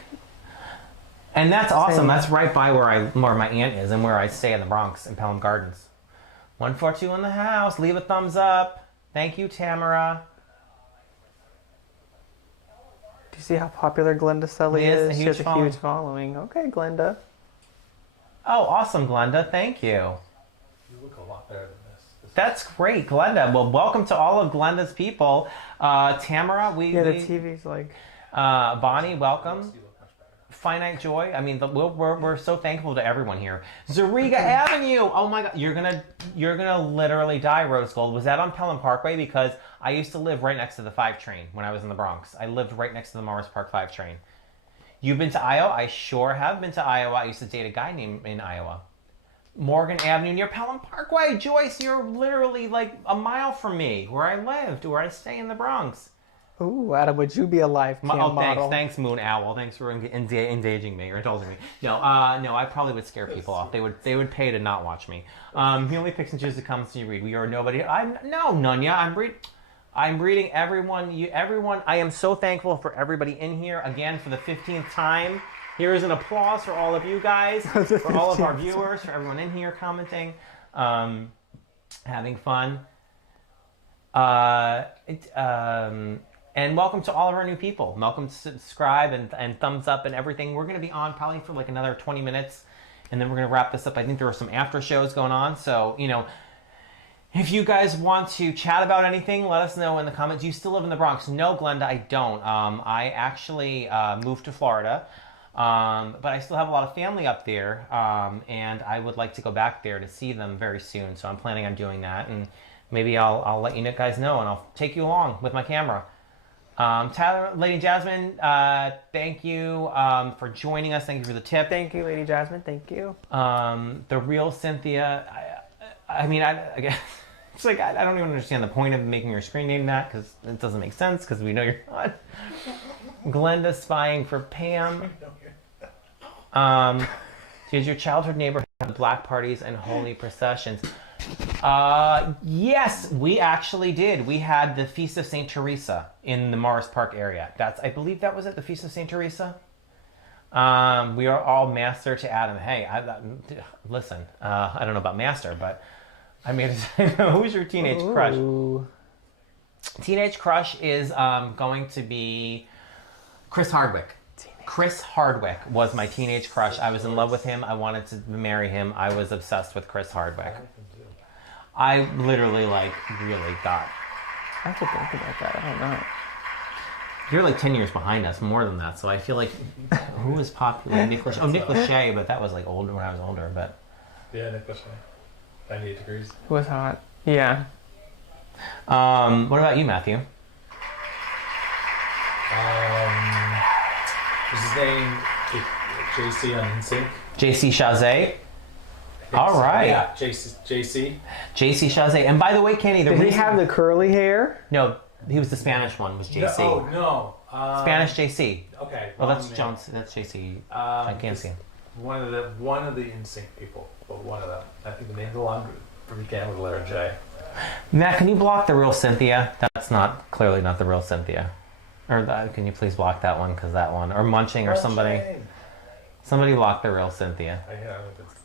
And that's awesome. That's right by where my aunt is and where I stay in the Bronx in Pelham Gardens. 142 in the house. Leave a thumbs up. Thank you, Tamara. Do you see how popular Glenda Sully is? She has a following. huge following. Okay, Glenda. Oh, awesome, Glenda. Thank you. You look a lot better than this. That's great, Glenda. Well, welcome to all of Glenda's people. Tamara, the TV's like... Bonnie, welcome. You look much better. finite joy. I mean, we're so thankful to everyone here. Zariga Avenue. Oh my God, you're gonna literally die, Rose Gold. Was that on Pelham Parkway? Because I used to live right next to the 5 train when I was in the Bronx. I lived right next to the Morris Park 5 train. You've been to Iowa? I sure have been to Iowa. I used to date a guy named in Iowa. Morgan Avenue near Pelham Parkway. Joyce, you're literally like a mile from me, where I lived, where I stay in the Bronx. Ooh, Adam, would you be a live cam model? Thanks, Moon Owl. Thanks for engaging me or indulging me. No, I probably would scare people off. They would pay to not watch me. He only picks and chooses the comments you read. We are nobody. Nunya. I'm reading everyone. I am so thankful for everybody in here again for the 15th time. Here is an applause for all of you guys, for all of our viewers, for everyone in here commenting, having fun. And welcome to all of our new people. Welcome to subscribe and thumbs up and everything. We're going to be on probably for like another 20 minutes, and then we're going to wrap this up. I think there are some after shows going on, so, if you guys want to chat about anything, let us know in the comments. Do you still live in the Bronx? No, Glenda, I don't. I actually moved to Florida, but I still have a lot of family up there, and I would like to go back there to see them very soon, so I'm planning on doing that, and maybe I'll let you guys know, and I'll take you along with my camera. Tyler, Lady Jasmine, thank you for joining us. Thank you for the tip. Thank you, Lady Jasmine. Thank you. The real Cynthia. I mean, I guess it's like I don't even understand the point of making your screen name that, because it doesn't make sense because we know you're not. Glenda spying for Pam. Did your childhood neighborhood have black parties and holy processions? Yes, we actually did. We had the Feast of St. Teresa in the Morris Park area. I believe that was it, the Feast of St. Teresa. We are all master to Adam. Hey, listen, I don't know about master, but I mean, who's your teenage crush? Teenage crush is going to be Chris Hardwick. Chris Hardwick was my teenage crush. I was in love with him. I wanted to marry him. I was obsessed with Chris Hardwick. I literally, really got... I have to think about that. I don't know. You're like 10 years behind us, more than that. So I feel like, who was popular? Nick Lachey, but that was like older when I was older. But yeah, Nick Lachey. 98 Degrees. Who was hot? Yeah. What about you, Matthew? What's his name? JC on NSYNC. JC Chazé. All right. Yeah, JC Chazé. And by the way, Kenny, did he have the curly hair? No, he was the Spanish one. Was JC? No. Spanish JC. Okay. Well, that's Jones. That's JC. I can't see him. One of the NSYNC people, but one of them. I think the name's along began with the letter J. Matt, can you block the real Cynthia? That's clearly not the real Cynthia. Or can you please block that one? Because that one, or Munching, or somebody. Somebody block the real Cynthia.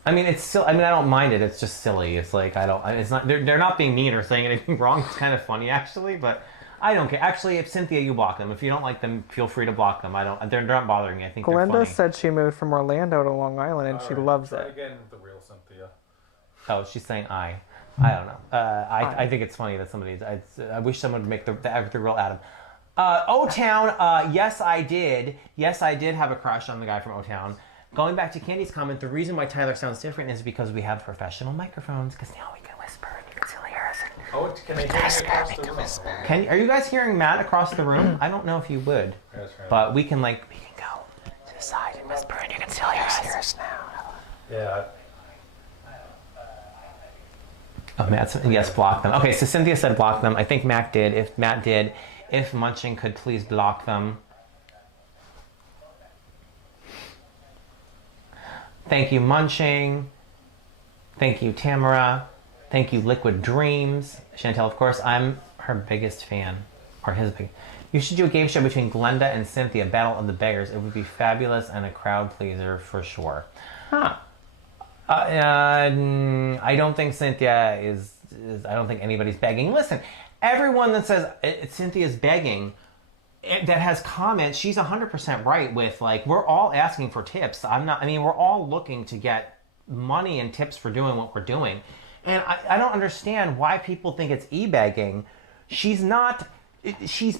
I mean, it's still. I mean, I don't mind it. It's just silly. It's like I don't. It's not. They're not being mean or saying anything wrong. It's kind of funny actually, but I don't care. Actually, if Cynthia, you block them. If you don't like them, feel free to block them. I don't. They're not bothering me. I think they're funny. Glenda said she moved from Orlando to Long Island and she loves it. Again with the real Cynthia. Oh, she's saying I don't know. I think it's funny that somebody's. I wish someone would make the real Adam. O-Town. Yes, I did. Yes, I did have a crush on the guy from O-Town. Going back to Candy's comment, the reason why Tyler sounds different is because we have professional microphones, because now we can whisper and you can still hear us. Oh, can they hear me across the room? Are you guys hearing Matt across the room? I don't know if you would, but we can go to the side and whisper and you can still hear us now. Yeah. Oh, yes, block them. Okay, so Cynthia said block them. I think Matt did. If Matt did, if Munching could please block them. Thank you, Munching. Thank you, Tamara. Thank you, Liquid Dreams. Chantel, of course, I'm her biggest fan. Or his big. You should do a game show between Glenda and Cynthia, Battle of the Beggars. It would be fabulous and a crowd pleaser for sure. Huh. I don't think Cynthia is. I don't think anybody's begging. Listen, everyone that says Cynthia's begging, that has comments, she's 100% right with, we're all asking for tips. We're all looking to get money and tips for doing what we're doing. And I don't understand why people think it's e-begging. She's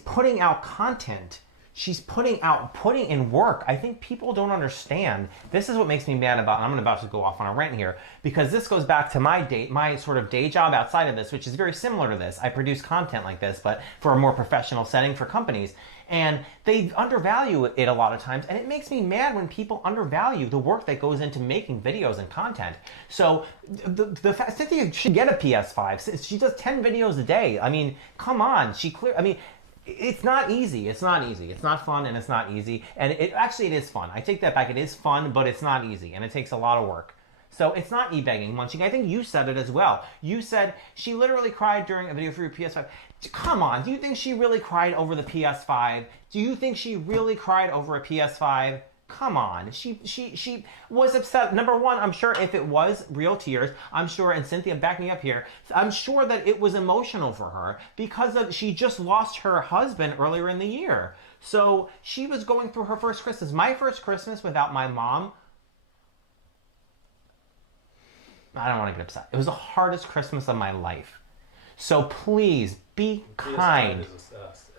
putting out content She's putting in work. I think people don't understand. This is what makes me mad about, and I'm about to go off on a rant here, because this goes back to my sort of day job outside of this, which is very similar to this. I produce content like this, but for a more professional setting for companies. And they undervalue it a lot of times, and it makes me mad when people undervalue the work that goes into making videos and content. So the fact Cynthia should get a PS5. She does 10 videos a day. I mean, come on. It's not easy. It's not easy. It's not fun, and it's not easy. And it is fun. I take that back. It is fun, but it's not easy, and it takes a lot of work. So it's not e-begging, munching. I think you said it as well. You said she literally cried during a video for your PS5. Come on. Do you think she really cried over the PS5? Do you think she really cried over a PS5? Come on. She was upset. Number one, I'm sure if it was real tears, I'm sure, and Cynthia, back me up here, I'm sure that it was emotional for her because she just lost her husband earlier in the year. So she was going through her first Christmas. My first Christmas without my mom, I don't want to get upset. It was the hardest Christmas of my life. So please be kind.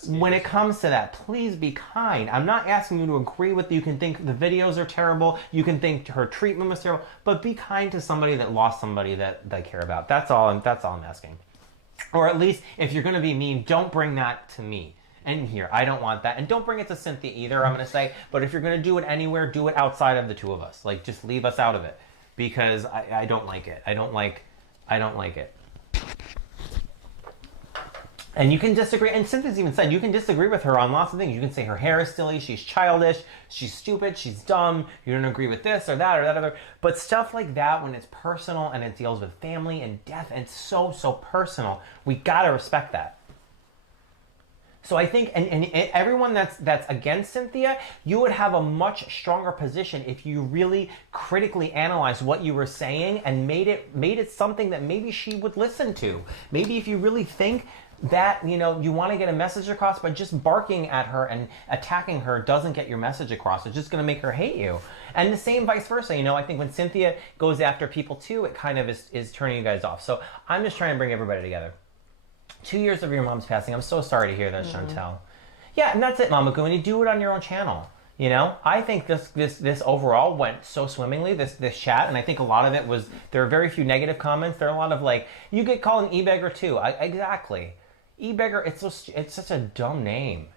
When it comes to that, please be kind. I'm not asking you to agree with. You can think the videos are terrible. You can think her treatment was terrible. But be kind to somebody that lost somebody that they care about. That's all I'm asking. Or at least, if you're going to be mean, don't bring that to me. And here, I don't want that. And don't bring it to Cynthia either, I'm going to say. But if you're going to do it anywhere, do it outside of the two of us. Like, just leave us out of it. Because I don't like it. I don't like it. And you can disagree, and Cynthia's even said you can disagree with her on lots of things. You can say her hair is silly, she's childish, she's stupid, she's dumb, you don't agree with this or that other. But stuff like that, when it's personal and it deals with family and death, and it's so personal, we gotta respect that. So I think, and everyone that's against Cynthia, you would have a much stronger position if you really critically analyzed what you were saying and made it something that maybe she would listen to. Maybe if you really think that, you want to get a message across, but just barking at her and attacking her doesn't get your message across. It's just going to make her hate you. And the same vice versa. I think when Cynthia goes after people too, it kind of is turning you guys off. So I'm just trying to bring everybody together. 2 years of your mom's passing. I'm so sorry to hear that, Chantel. Yeah, and that's it, Mama Goo. And you do it on your own channel. I think this overall went so swimmingly, this chat, and I think a lot of it was, there are very few negative comments. There are a lot of you get called an e-beggar too. Exactly. E-beggar, it's such a dumb name.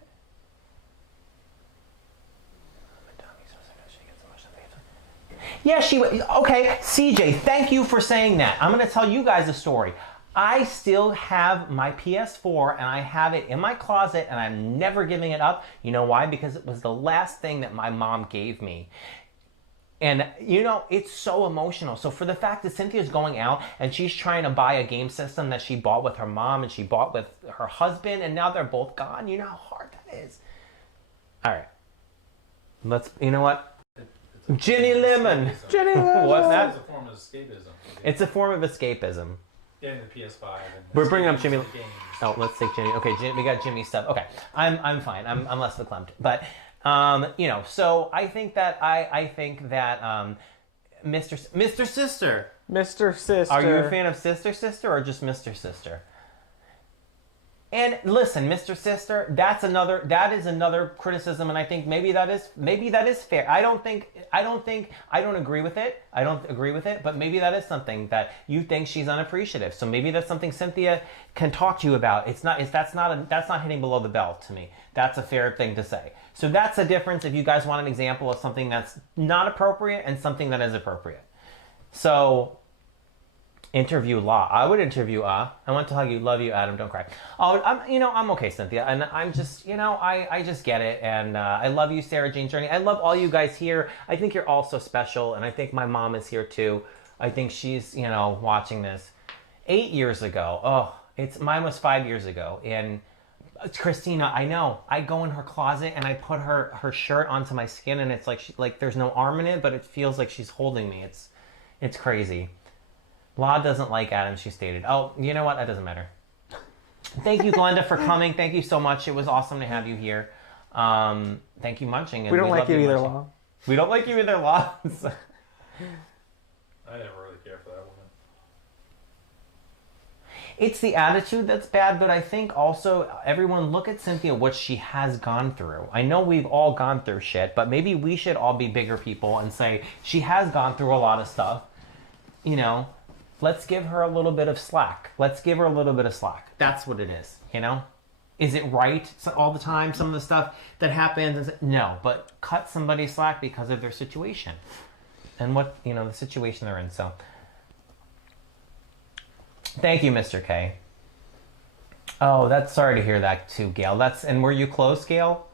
Yeah, okay, CJ, thank you for saying that. I'm going to tell you guys a story. I still have my PS4 and I have it in my closet and I'm never giving it up. You know why? Because it was the last thing that my mom gave me. And, it's so emotional. So for the fact that Cynthia's going out and she's trying to buy a game system that she bought with her mom and she bought with her husband and now they're both gone, you know how hard that is. All right. You know what? Ginny Lemon. Ginny Lemon. What's that? It's a form of escapism. It's a form of escapism. Getting the PS5. And we're bringing up Jimmy. Games. Oh, let's take Jimmy. Okay, we got Jimmy stuff. Okay, I'm fine. I'm less verklempt. But so I think that Mr. Sister. Mr. Sister. Are you a fan of Sister or just Mr. Sister? And listen, Mr. Sister, that is another criticism, and I think maybe that is fair. I don't agree with it. I don't agree with it, but maybe that is something that you think she's unappreciative. So maybe that's something Cynthia can talk to you about. That's not hitting below the belt to me. That's a fair thing to say. So that's the difference if you guys want an example of something that's not appropriate and something that is appropriate. So interview Law. I would interview I want to hug you, love you, Adam, don't cry. Oh, I'm okay, Cynthia, and I'm just, I just get it, and I love you, Sarah Jane Journey. I love all you guys here. I think you're all so special, and I think my mom is here too. I think she's, watching this. 8 years ago, mine was 5 years ago, and Christina, I know, I go in her closet and I put her shirt onto my skin, and it's like there's no arm in it, but it feels like she's holding me. It's crazy. Law doesn't like Adam, she stated. Oh, you know what? That doesn't matter. Thank you, Glenda, for coming. Thank you so much. It was awesome to have you here. Thank you, Munching. And we don't like you either, Munching. Law. We don't like you either, Law. I never really care for that woman. It's the attitude that's bad, but I think also everyone look at Cynthia, what she has gone through. I know we've all gone through shit, but maybe we should all be bigger people and say she has gone through a lot of stuff. You know, let's give her a little bit of slack. Let's give her a little bit of slack. That's what it is, you know? Is it right all the time, some of the stuff that happens? No, but cut somebody slack because of their situation and what, you know, the situation they're in. So thank you, Mr. K. Oh, that's sorry to hear that too, Gail. And were you close, Gail?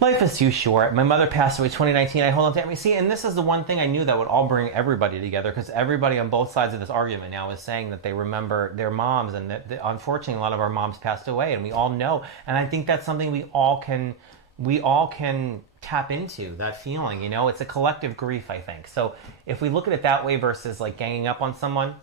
Life is too short. My mother passed away 2019. I hold on to it. See, and this is the one thing I knew that would all bring everybody together, because everybody on both sides of this argument now is saying that they remember their moms, and that unfortunately a lot of our moms passed away, and we all know. And I think that's something we all can tap into, that feeling, you know? It's a collective grief, I think. So if we look at it that way versus like ganging up on someone,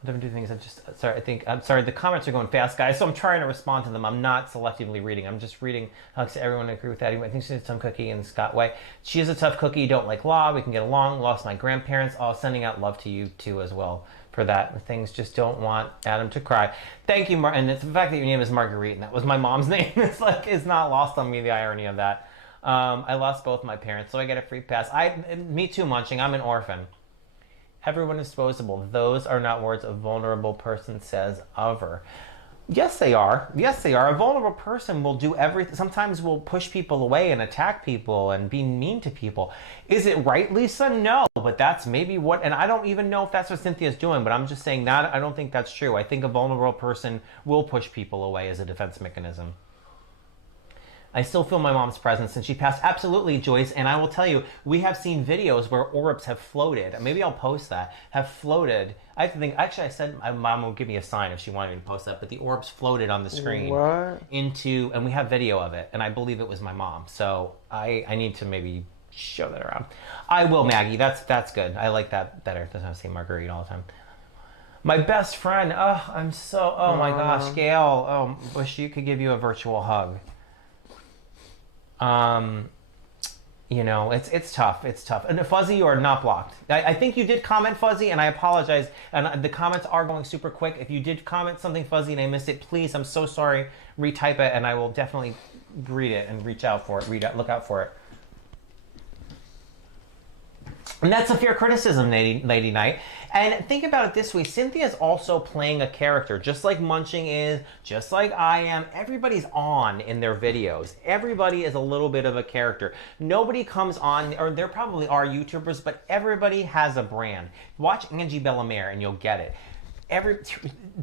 whatever do things, I'm sorry, the comments are going fast, guys, so I'm trying to respond to them. I'm not selectively reading. I'm just reading. Alex, everyone agree with that. I think she's a tough cookie in Scott way. She is a tough cookie. Don't like law. We can get along. Lost my grandparents. All sending out love to you too as well for that. Things just don't want Adam to cry. Thank you, and it's the fact that your name is Marguerite and that was my mom's name. It's not lost on me, the irony of that. I lost both my parents, so I get a free pass. Me too, Munching. I'm an orphan. Everyone is disposable. Those are not words a vulnerable person says of her. Yes, they are. Yes, they are. A vulnerable person will do everything. Sometimes will push people away and attack people and be mean to people. Is it right, Lisa? No, but that's maybe what, and I don't even know if that's what Cynthia's doing, but I'm just saying that I don't think that's true. I think a vulnerable person will push people away as a defense mechanism. I still feel my mom's presence since she passed. Absolutely, Joyce. And I will tell you, we have seen videos where orbs have floated. Maybe I'll post that. Have floated. I think, actually, I said my mom will give me a sign if she wanted me to post that. But the orbs floated on the screen. What? And we have video of it. And I believe it was my mom. So I need to maybe show that around. I will, Maggie. That's good. I like that better. Doesn't have to say Marguerite all the time. My best friend. Oh my gosh, Gail. Oh, wish you could give you a virtual hug. You know, it's tough. It's tough. And Fuzzy, you are not blocked. I think you did comment, Fuzzy, and I apologize. And the comments are going super quick. If you did comment something, Fuzzy, and I missed it, please, I'm so sorry. Retype it, and I will definitely read it and reach out for it. Look out for it. And that's a fair criticism, Lady Knight. And think about it this way. Cynthia's also playing a character, just like Munching is, just like I am. Everybody's on in their videos. Everybody is a little bit of a character. Nobody comes on, or there probably are YouTubers, but everybody has a brand. Watch Angie Bellamere and you'll get it.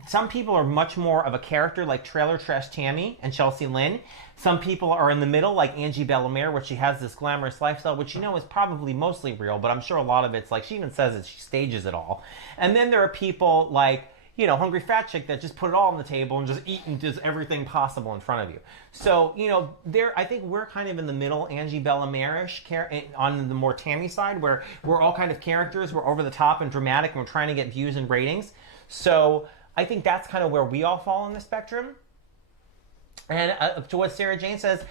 Some people are much more of a character like Trailer Trash Tammy and Chelsea Lynn. Some people are in the middle like Angie Bellamere, where she has this glamorous lifestyle, which you know is probably mostly real, but I'm sure a lot of it's like, she even says it, she stages it all. And then there are people like, you know, Hungry Fat Chick that just put it all on the table and just eat and does everything possible in front of you. So, you know, I think we're kind of in the middle, Angie Bellamere-ish, on the more Tammy side, where we're all kind of characters, we're over the top and dramatic, and we're trying to get views and ratings. So I think that's kind of where we all fall on the spectrum. And to what Sarah Jane says,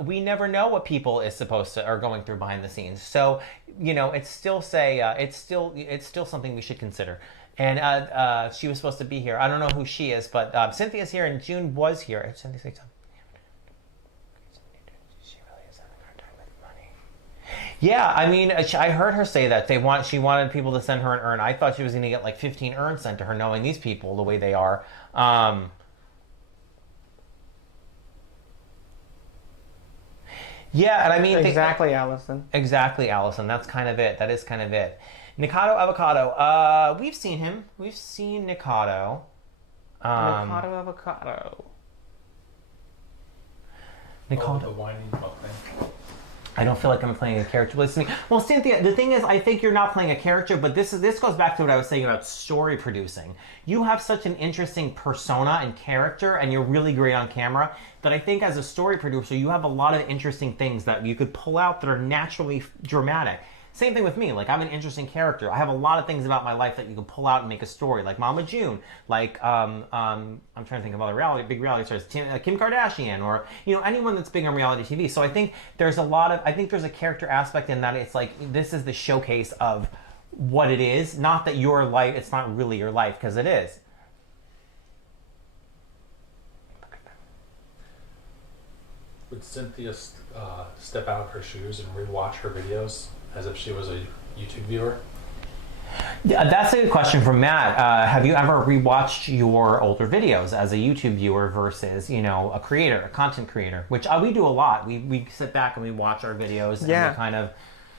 we never know what people are going through behind the scenes. So, you know, it's still something we should consider. And she was supposed to be here. I don't know who she is, but Cynthia's here, and June was here. Cynthia, say something. She really is having a hard time with money. Yeah, I mean, I heard her say that she wanted people to send her an urn. I thought she was going to get like 15 urns sent to her, knowing these people the way they are. Yeah, and I mean... Exactly, Allison. Exactly, Allison. That's kind of it. That is kind of it. Nikado Avocado. We've seen him. We've seen Nikado. Nikado Avocado. Nikado. The whining about thing. I don't feel like I'm playing a character. Listen to me. Well, Cynthia, the thing is, I think you're not playing a character, but this goes back to what I was saying about story producing. You have such an interesting persona and character, and you're really great on camera, that I think as a story producer, you have a lot of interesting things that you could pull out that are naturally dramatic. Same thing with me. Like, I'm an interesting character. I have a lot of things about my life that you can pull out and make a story. Like Mama June. Like, I'm trying to think of other big reality stars. Kim Kardashian, or, you know, anyone that's big on reality TV. So I think there's a character aspect in that. It's like, this is the showcase of what it is. Not that your life, it's not really your life, because it is. Would Cynthia step out of her shoes and rewatch her videos as if she was a YouTube viewer? Yeah, that's a good question from Matt. Have you ever rewatched your older videos as a YouTube viewer versus, a creator, a content creator? Which we do a lot. We sit back and we watch our videos and we kind of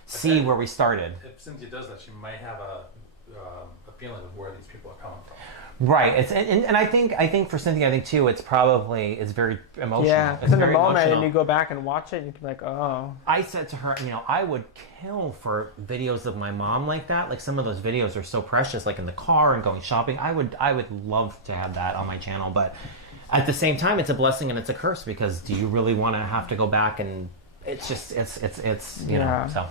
see where we started. If Cynthia does that, she might have a feeling of where these people are coming from. Right. And I think for Cynthia, too, it's very emotional. Yeah, it's in the very moment, emotional. and you go back and watch it, and you'd be like, oh. I said to her, I would kill for videos of my mom like that. Like, some of those videos are so precious, like in the car and going shopping. I would love to have that on my channel, but at the same time, it's a blessing and it's a curse, because do you really want to have to go back and it's know, so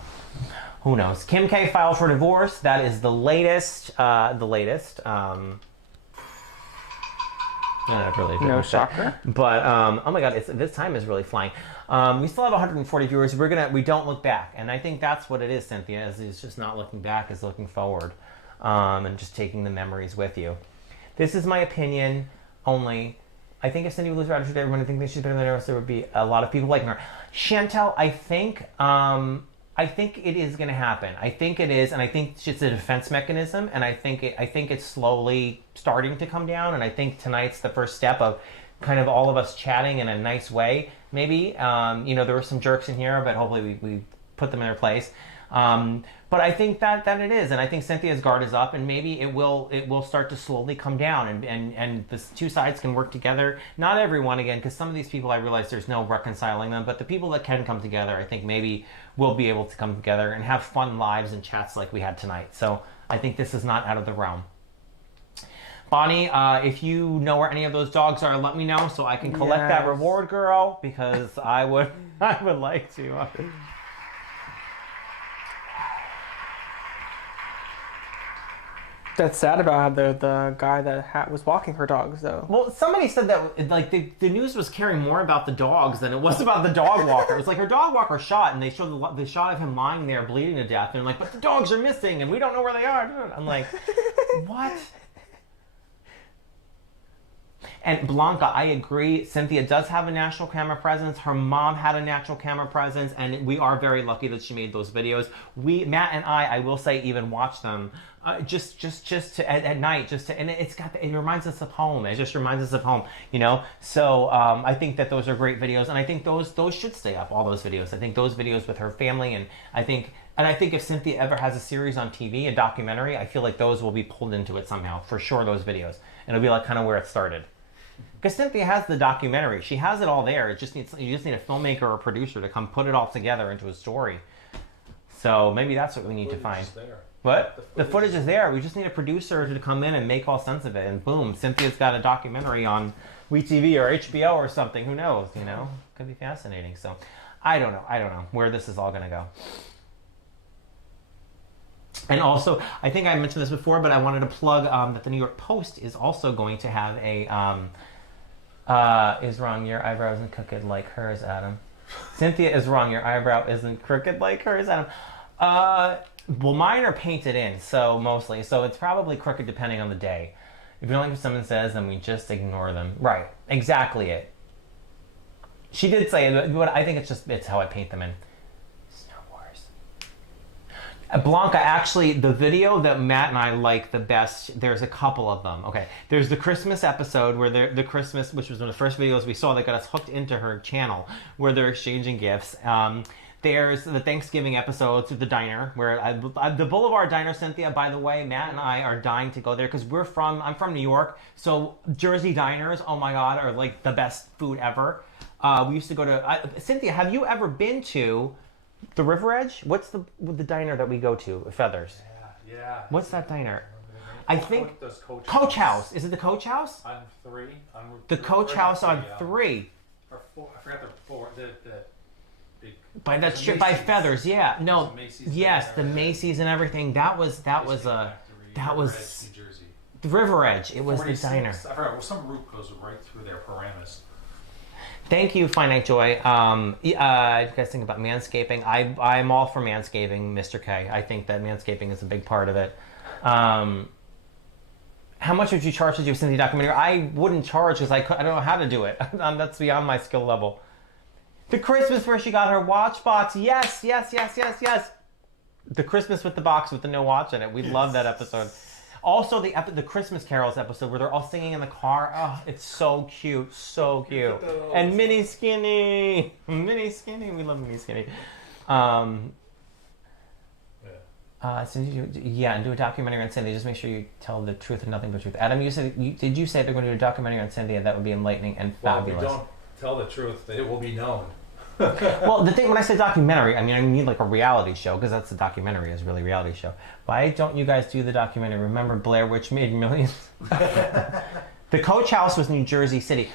who knows? Kim K filed for divorce. That is the latest. No shocker. But oh my God, this time is really flying. We still have 140 viewers. We don't look back, and I think that's what it is, Cynthia. Is just not looking back, is looking forward, and just taking the memories with you. This is my opinion only. I think if Cindy would lose her attitude, everyone would think that she's better than everyone else. There would be a lot of people liking her. Chantel, I think it is going to happen. I think it is, and I think it's a defense mechanism, and I think it's slowly starting to come down, and I think tonight's the first step of kind of all of us chatting in a nice way. Maybe, there were some jerks in here, but hopefully we put them in their place. But I think that it is, and I think Cynthia's guard is up, and maybe it will start to slowly come down, and the two sides can work together. Not everyone, again, because some of these people, I realize there's no reconciling them, but the people that can come together, I think maybe will be able to come together and have fun lives and chats like we had tonight. So I think this is not out of the realm. Bonnie, if you know where any of those dogs are, let me know so I can collect that reward, girl, because I would like to. That's sad about the guy that was walking her dogs, though. Well, somebody said that like the news was caring more about the dogs than it was about the dog walker. It's like her dog walker shot, and they showed the shot of him lying there bleeding to death, and they're like, but the dogs are missing, and we don't know where they are. I'm like, what? And Blanca, I agree. Cynthia does have a national camera presence. Her mom had a national camera presence, and we are very lucky that she made those videos. Matt and I will say, even watch them just to, at night, and it reminds us of home. It just reminds us of home, So I think that those are great videos, and I think those should stay up. All those videos. I think those videos with her family, and I think if Cynthia ever has a series on TV, a documentary, I feel like those will be pulled into it somehow, for sure. Those videos, and it'll be like kind of where it started. Because Cynthia has the documentary. She has it all there. You just need a filmmaker or a producer to come put it all together into a story. So maybe that's what we need to find. What? The footage is there. We just need a producer to come in and make all sense of it. And boom, Cynthia's got a documentary on WeTV or HBO or something. Who knows, Could be fascinating. So I don't know where this is all going to go. And also, I think I mentioned this before, but I wanted to plug that the New York Post is also going to have a... is wrong, your eyebrow isn't crooked like hers, Adam. Cynthia is wrong, your eyebrow isn't crooked like hers, Adam. Well, mine are painted in, so mostly. So it's probably crooked depending on the day. If you don't like what someone says, then we just ignore them. Right, exactly it. She did say it, but I think it's how I paint them in. Blanca, actually, the video that Matt and I like the best, there's a couple of them. Okay, there's the Christmas episode where the Christmas, which was one of the first videos we saw that got us hooked into her channel, where they're exchanging gifts. There's the Thanksgiving episode to the diner, where the Boulevard Diner, Cynthia, by the way, Matt and I are dying to go there because I'm from New York, so Jersey diners, oh my God, are like the best food ever. We used to go to, Cynthia, have you ever been to the River Edge? What's the diner that we go to? Feathers. Yeah. What's that diner? I think Coach House. Is it the Coach House? On 3. The Coach House on 3. Or 4. I forgot the 4. The big. By that strip by Feathers. Yeah. No. Yes, the Macy's and everything. That was the River Edge. It was the diner. I forgot. Well, some route goes right through there. Paramus. Thank you, Finite Joy. You guys think about manscaping? I'm all for manscaping, Mr. K. I think that manscaping is a big part of it. How much would you charge to do a Cynthia documentary? I wouldn't charge because I don't know how to do it. That's beyond my skill level. The Christmas where she got her watch box. Yes. The Christmas with the box with the no watch in it. We love that episode. Also, the Christmas Carols episode where they're all singing in the car. Oh, it's so cute, so cute. And Mini Skinny, we love Mini Skinny. And do a documentary on Cynthia. Just make sure you tell the truth and nothing but truth. Adam, did you say they're going to do a documentary on Cynthia? That would be enlightening and fabulous. Well, if we don't tell the truth, it will be known. Well, the thing when I say documentary, I mean like a reality show because that's the documentary is really a reality show. Why don't you guys do the documentary? Remember Blair Witch made millions? The Coach House was New Jersey City.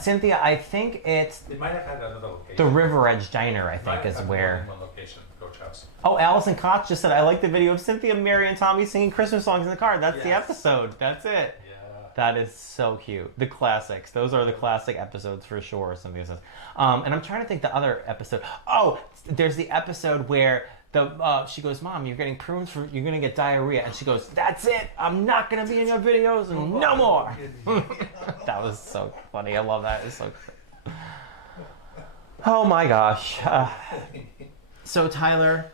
Cynthia, I think it might have had another location. The River Edge Diner, I think, is where. One location, Coach House. Oh, Allison Koch just said, I like the video of Cynthia, Mary, and Tommy singing Christmas songs in the car. That's the episode. That's it. Yeah. That is so cute. The classics. Those are the classic episodes for sure, Cynthia says. And I'm trying to think the other episode. Oh, there's the episode where she goes, Mom, you're getting prunes you're going to get diarrhea. And she goes, that's it. I'm not going to be in your videos no more. That was so funny. I love that. It's so great. Oh my gosh. So Tyler's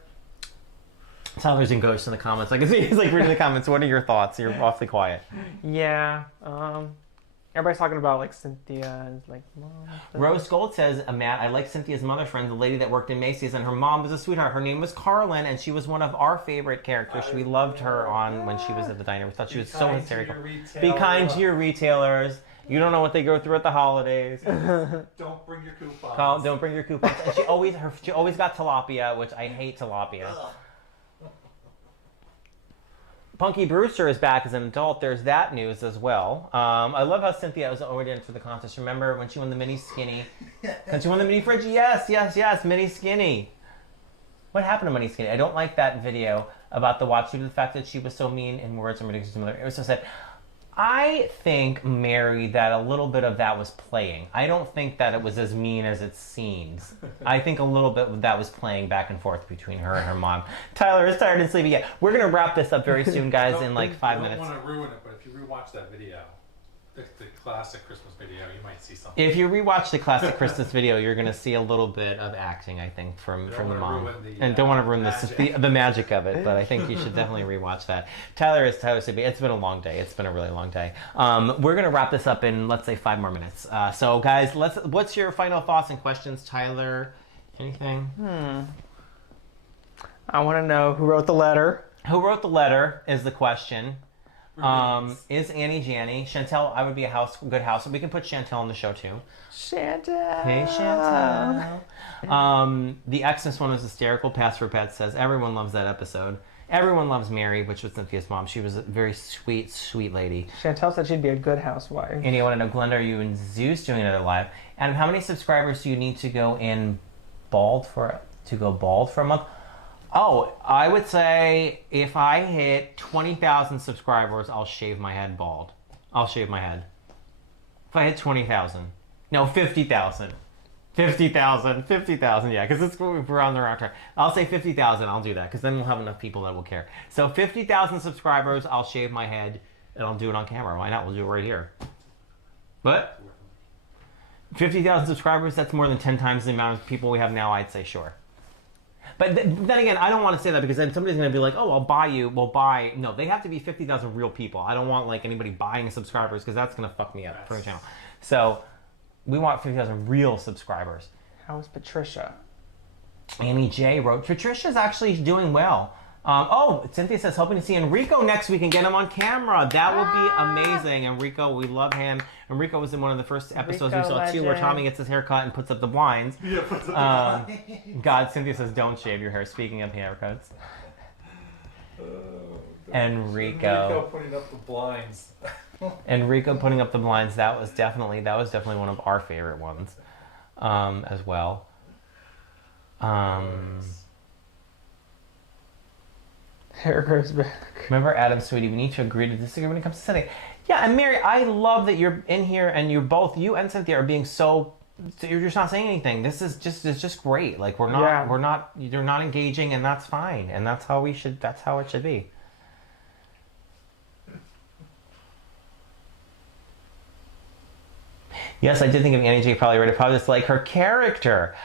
in Ghost in the comments. I can see he's like reading the comments. What are your thoughts? You're awfully quiet. Yeah. Everybody's talking about like Cynthia and like mom. Rose Gold says, Matt, I like Cynthia's mother friend, the lady that worked in Macy's, and her mom was a sweetheart. Her name was Carlin, and she was one of our favorite characters. We loved her on when she was at the diner. We thought she was so hysterical. Be kind to your retailers. You don't know what they go through at the holidays. Don't bring your coupons. Don't bring your coupons. And she always got tilapia, which I hate tilapia. Punky Brewster is back as an adult. There's that news as well. I love how Cynthia was already into the contest. Remember when she won the mini skinny? And she won the mini fridge? Yes, mini skinny. What happened to Mini Skinny? I don't like that video about the watch due to the fact that she was so mean in words and ridiculous to mother. It was so sad. I think, Mary, that a little bit of that was playing. I don't think that it was as mean as it seems. I think a little bit of that was playing back and forth between her and her mom. Tyler is tired and sleepy. Yeah, we're going to wrap this up very soon, guys, in like 5 minutes. I don't want to ruin it, but if you rewatch that video, the classic Christmas video, you might see something. If you rewatch the classic Christmas video, you're going to see a little bit of acting, I think, from the mom. And don't want to ruin the magic of it, but I think you should definitely rewatch that. Tyler sleepy. It's been a long day. It's been a really long day. We're going to wrap this up in, let's say, 5 more minutes. So, guys, what's your final thoughts and questions, Tyler? Anything? I want to know who wrote the letter. Who wrote the letter is the question. Is Annie Janny? Chantel, I would be good house. We can put Chantel on the show too. Chantel. Hey, Chantel. The Xmas one was hysterical. Pass for Pets says, everyone loves that episode. Everyone loves Mary, which was Cynthia's mom. She was a very sweet, sweet lady. Chantel said she'd be a good housewife. And you want to know, Glenda, are you and Zeus doing another live? And how many subscribers do you need to go bald for a month? Oh, I would say if I hit 20,000 subscribers, I'll shave my head bald. I'll shave my head. If I hit 20,000. No, 50,000. 50,000, yeah, because we're on the wrong track. I'll say 50,000, I'll do that, because then we'll have enough people that will care. So 50,000 subscribers, I'll shave my head, and I'll do it on camera. Why not? We'll do it right here. But 50,000 subscribers, that's more than 10 times the amount of people we have now, I'd say sure. But then again, I don't want to say that because then somebody's going to be like, oh, I'll buy you. We'll buy. No, they have to be 50,000 real people. I don't want like anybody buying subscribers because that's going to fuck me up for the channel. So we want 50,000 real subscribers. How is Patricia? Annie J wrote, Patricia's actually doing well. Cynthia says, hoping to see Enrico next week and get him on camera. That would be amazing. Enrico, we love him. Enrico was in one of the first episodes we saw too, where Tommy gets his hair cut and puts up the blinds. Yeah, puts up the blinds. God, Cynthia says, don't shave your hair. Speaking of haircuts. Enrico putting up the blinds. Enrico putting up the blinds. That was definitely one of our favorite ones, as well. Hair grows back. Remember, Adam, sweetie, we need to agree to disagree when it comes to setting. Yeah, and Mary, I love that you're in here and you and Cynthia are being so So you're just not saying anything. This is just it's just great. Like you're not engaging, and that's fine. And that's how it should be. Yes, I did think of Annie J. probably read it. Probably just like her character.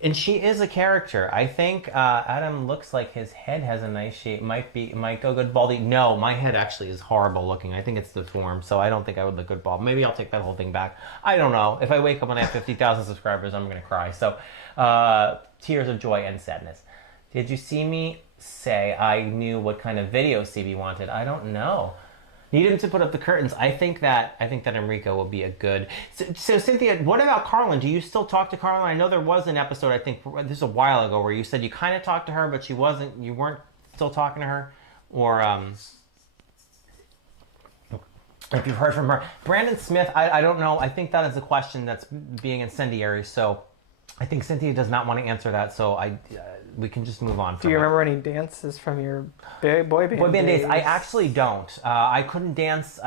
And she is a character. I think Adam looks like his head has a nice shape. Might go good baldy. No, my head actually is horrible looking. I think it's deformed, so I don't think I would look good bald. Maybe I'll take that whole thing back. I don't know. If I wake up and I have 50,000 subscribers, I'm going to cry. So, tears of joy and sadness. Did you see me say I knew what kind of video CB wanted? I don't know. Need him to put up the curtains. I think that Enrico will be a good. So Cynthia, what about Carlin? Do you still talk to Carlin? I know there was an episode. I think this is a while ago where you said you kind of talked to her, but you weren't still talking to her, or if you've heard from her. Brandon Smith, I don't know. I think that is a question that's being incendiary. So I think Cynthia does not want to answer that. So we can just move on. Do you remember any dances from your boy band days? I actually don't. I couldn't dance.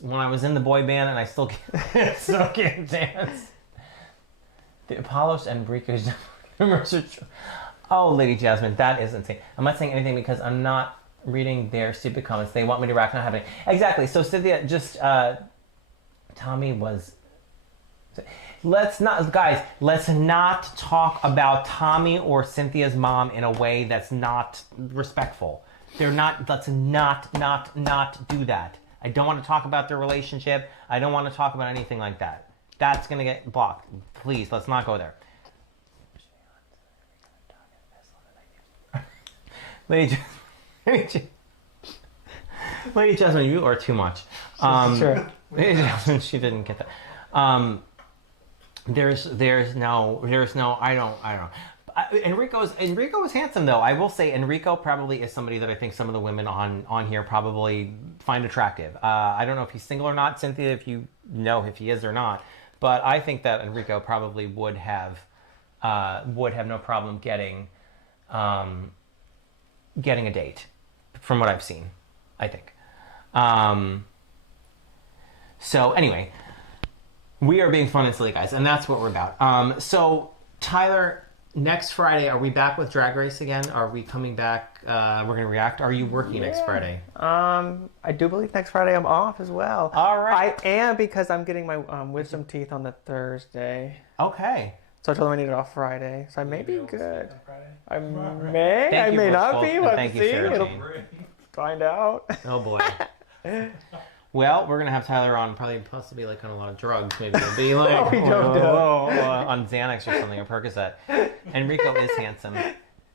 When I was in the boy band, and I still can't dance. The Apollos and Enrico's. Oh, Lady Jasmine, that is insane. I'm not saying anything because I'm not reading their stupid comments. They want me to react, not happening. Exactly. So Cynthia, just Tommy was. Let's not talk about Tommy or Cynthia's mom in a way that's not respectful. Let's not do that. I don't want to talk about their relationship. I don't want to talk about anything like that. That's going to get blocked. Please, let's not go there. Lady Jasmine, you are too much. Sure. Lady Jasmine, she didn't get that. There's no I don't know. Enrico is handsome though. I will say Enrico probably is somebody that I think some of the women on here probably find attractive. I don't know if he's single or not, Cynthia, if you know if he is or not, but I think that Enrico probably would have no problem getting a date, from what I've seen, I think. So anyway. We are being fun and silly, guys, and that's what we're about. So, Tyler, next Friday, are we back with Drag Race again? Are we coming back? We're going to react. Are you working next Friday? I do believe next Friday I'm off as well. All right. I am, because I'm getting my wisdom teeth on the Thursday. Okay. So I told them I need it off Friday. So I may be good. I Thank may you, not be. We'll thank you, see. Sarah It'll Jane. find out. Oh, boy. Well, we're going to have Tyler on possibly like on a lot of drugs. Maybe it'll be like on Xanax or something, or Percocet. Enrico is handsome.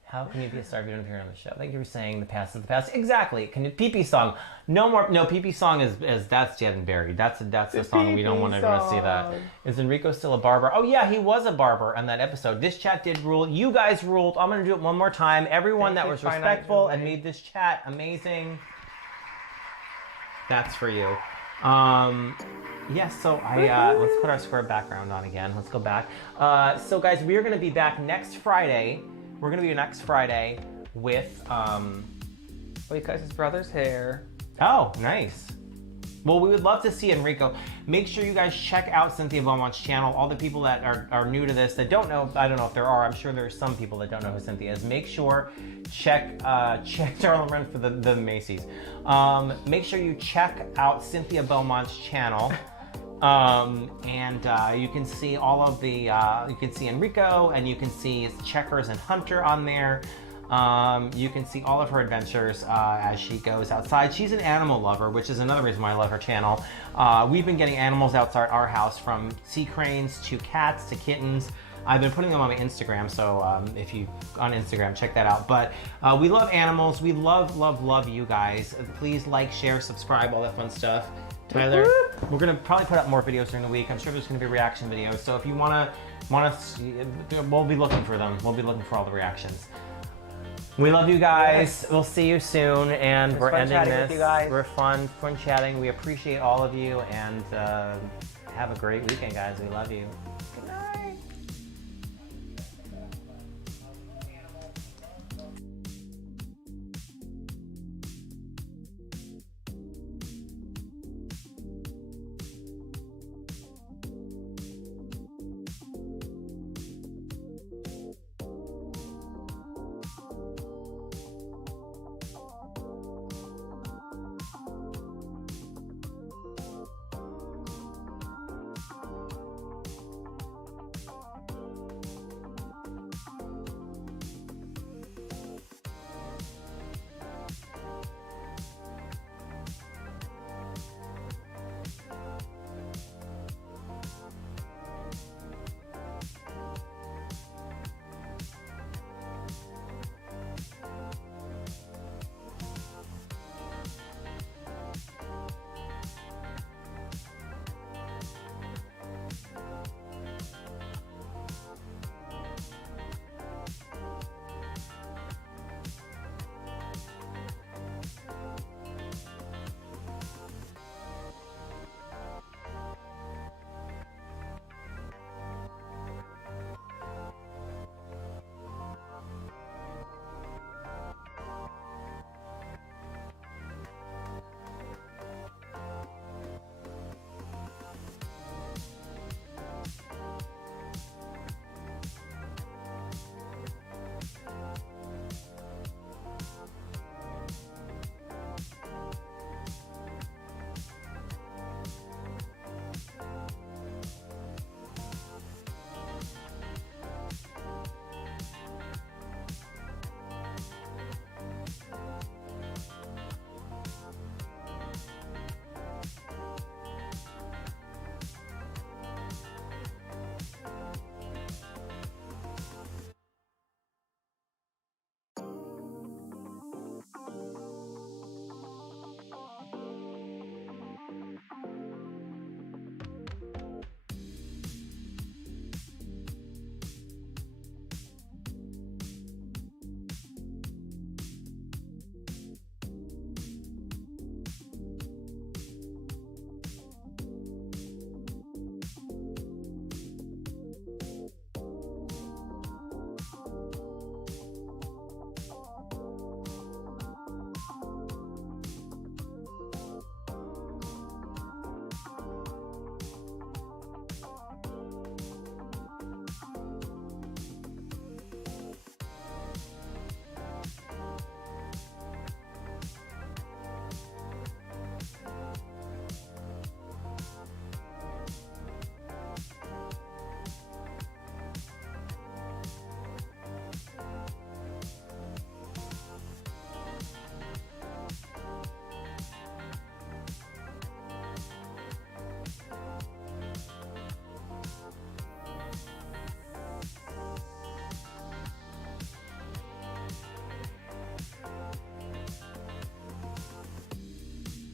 How can you be a star if you don't appear on the show? Thank you for saying the past is the past. Exactly. Can you pee-pee song? No more. No, pee-pee song is that's dead and buried. That's the song we don't want to see that. Is Enrico still a barber? Oh yeah, he was a barber on that episode. This chat did rule. You guys ruled. I'm going to do it one more time. Everyone that was respectful and made this chat amazing. That's for you. Yes, so let's put our square background on again. Let's go back. So guys, we are going to be back next Friday. We're going to be next Friday with Because his brother's hair. Oh, nice. Well, we would love to see Enrico. Make sure you guys check out Cynthia Beaumont's channel. All the people that are new to this, that don't know, I don't know if there are, I'm sure there's some people that don't know who Cynthia is. Make sure, check Darla Run for the Macy's. Make sure you check out Cynthia Beaumont's channel. You can see all of the, you can see Enrico, and you can see Checkers and Hunter on there. You can see all of her adventures as she goes outside. She's an animal lover, which is another reason why I love her channel. We've been getting animals outside our house, from sea cranes to cats to kittens. I've been putting them on my Instagram, so if you on Instagram, check that out. But we love animals. We love you guys. Please like, share, subscribe, all that fun stuff. Tyler, we're gonna probably put up more videos during the week. I'm sure there's gonna be reaction videos. So if you wanna we'll be looking for them. We'll be looking for all the reactions. We love you guys. Yes. We'll see you soon, and we're ending this. With you guys. We're fun chatting. We appreciate all of you, and have a great weekend, guys. We love you.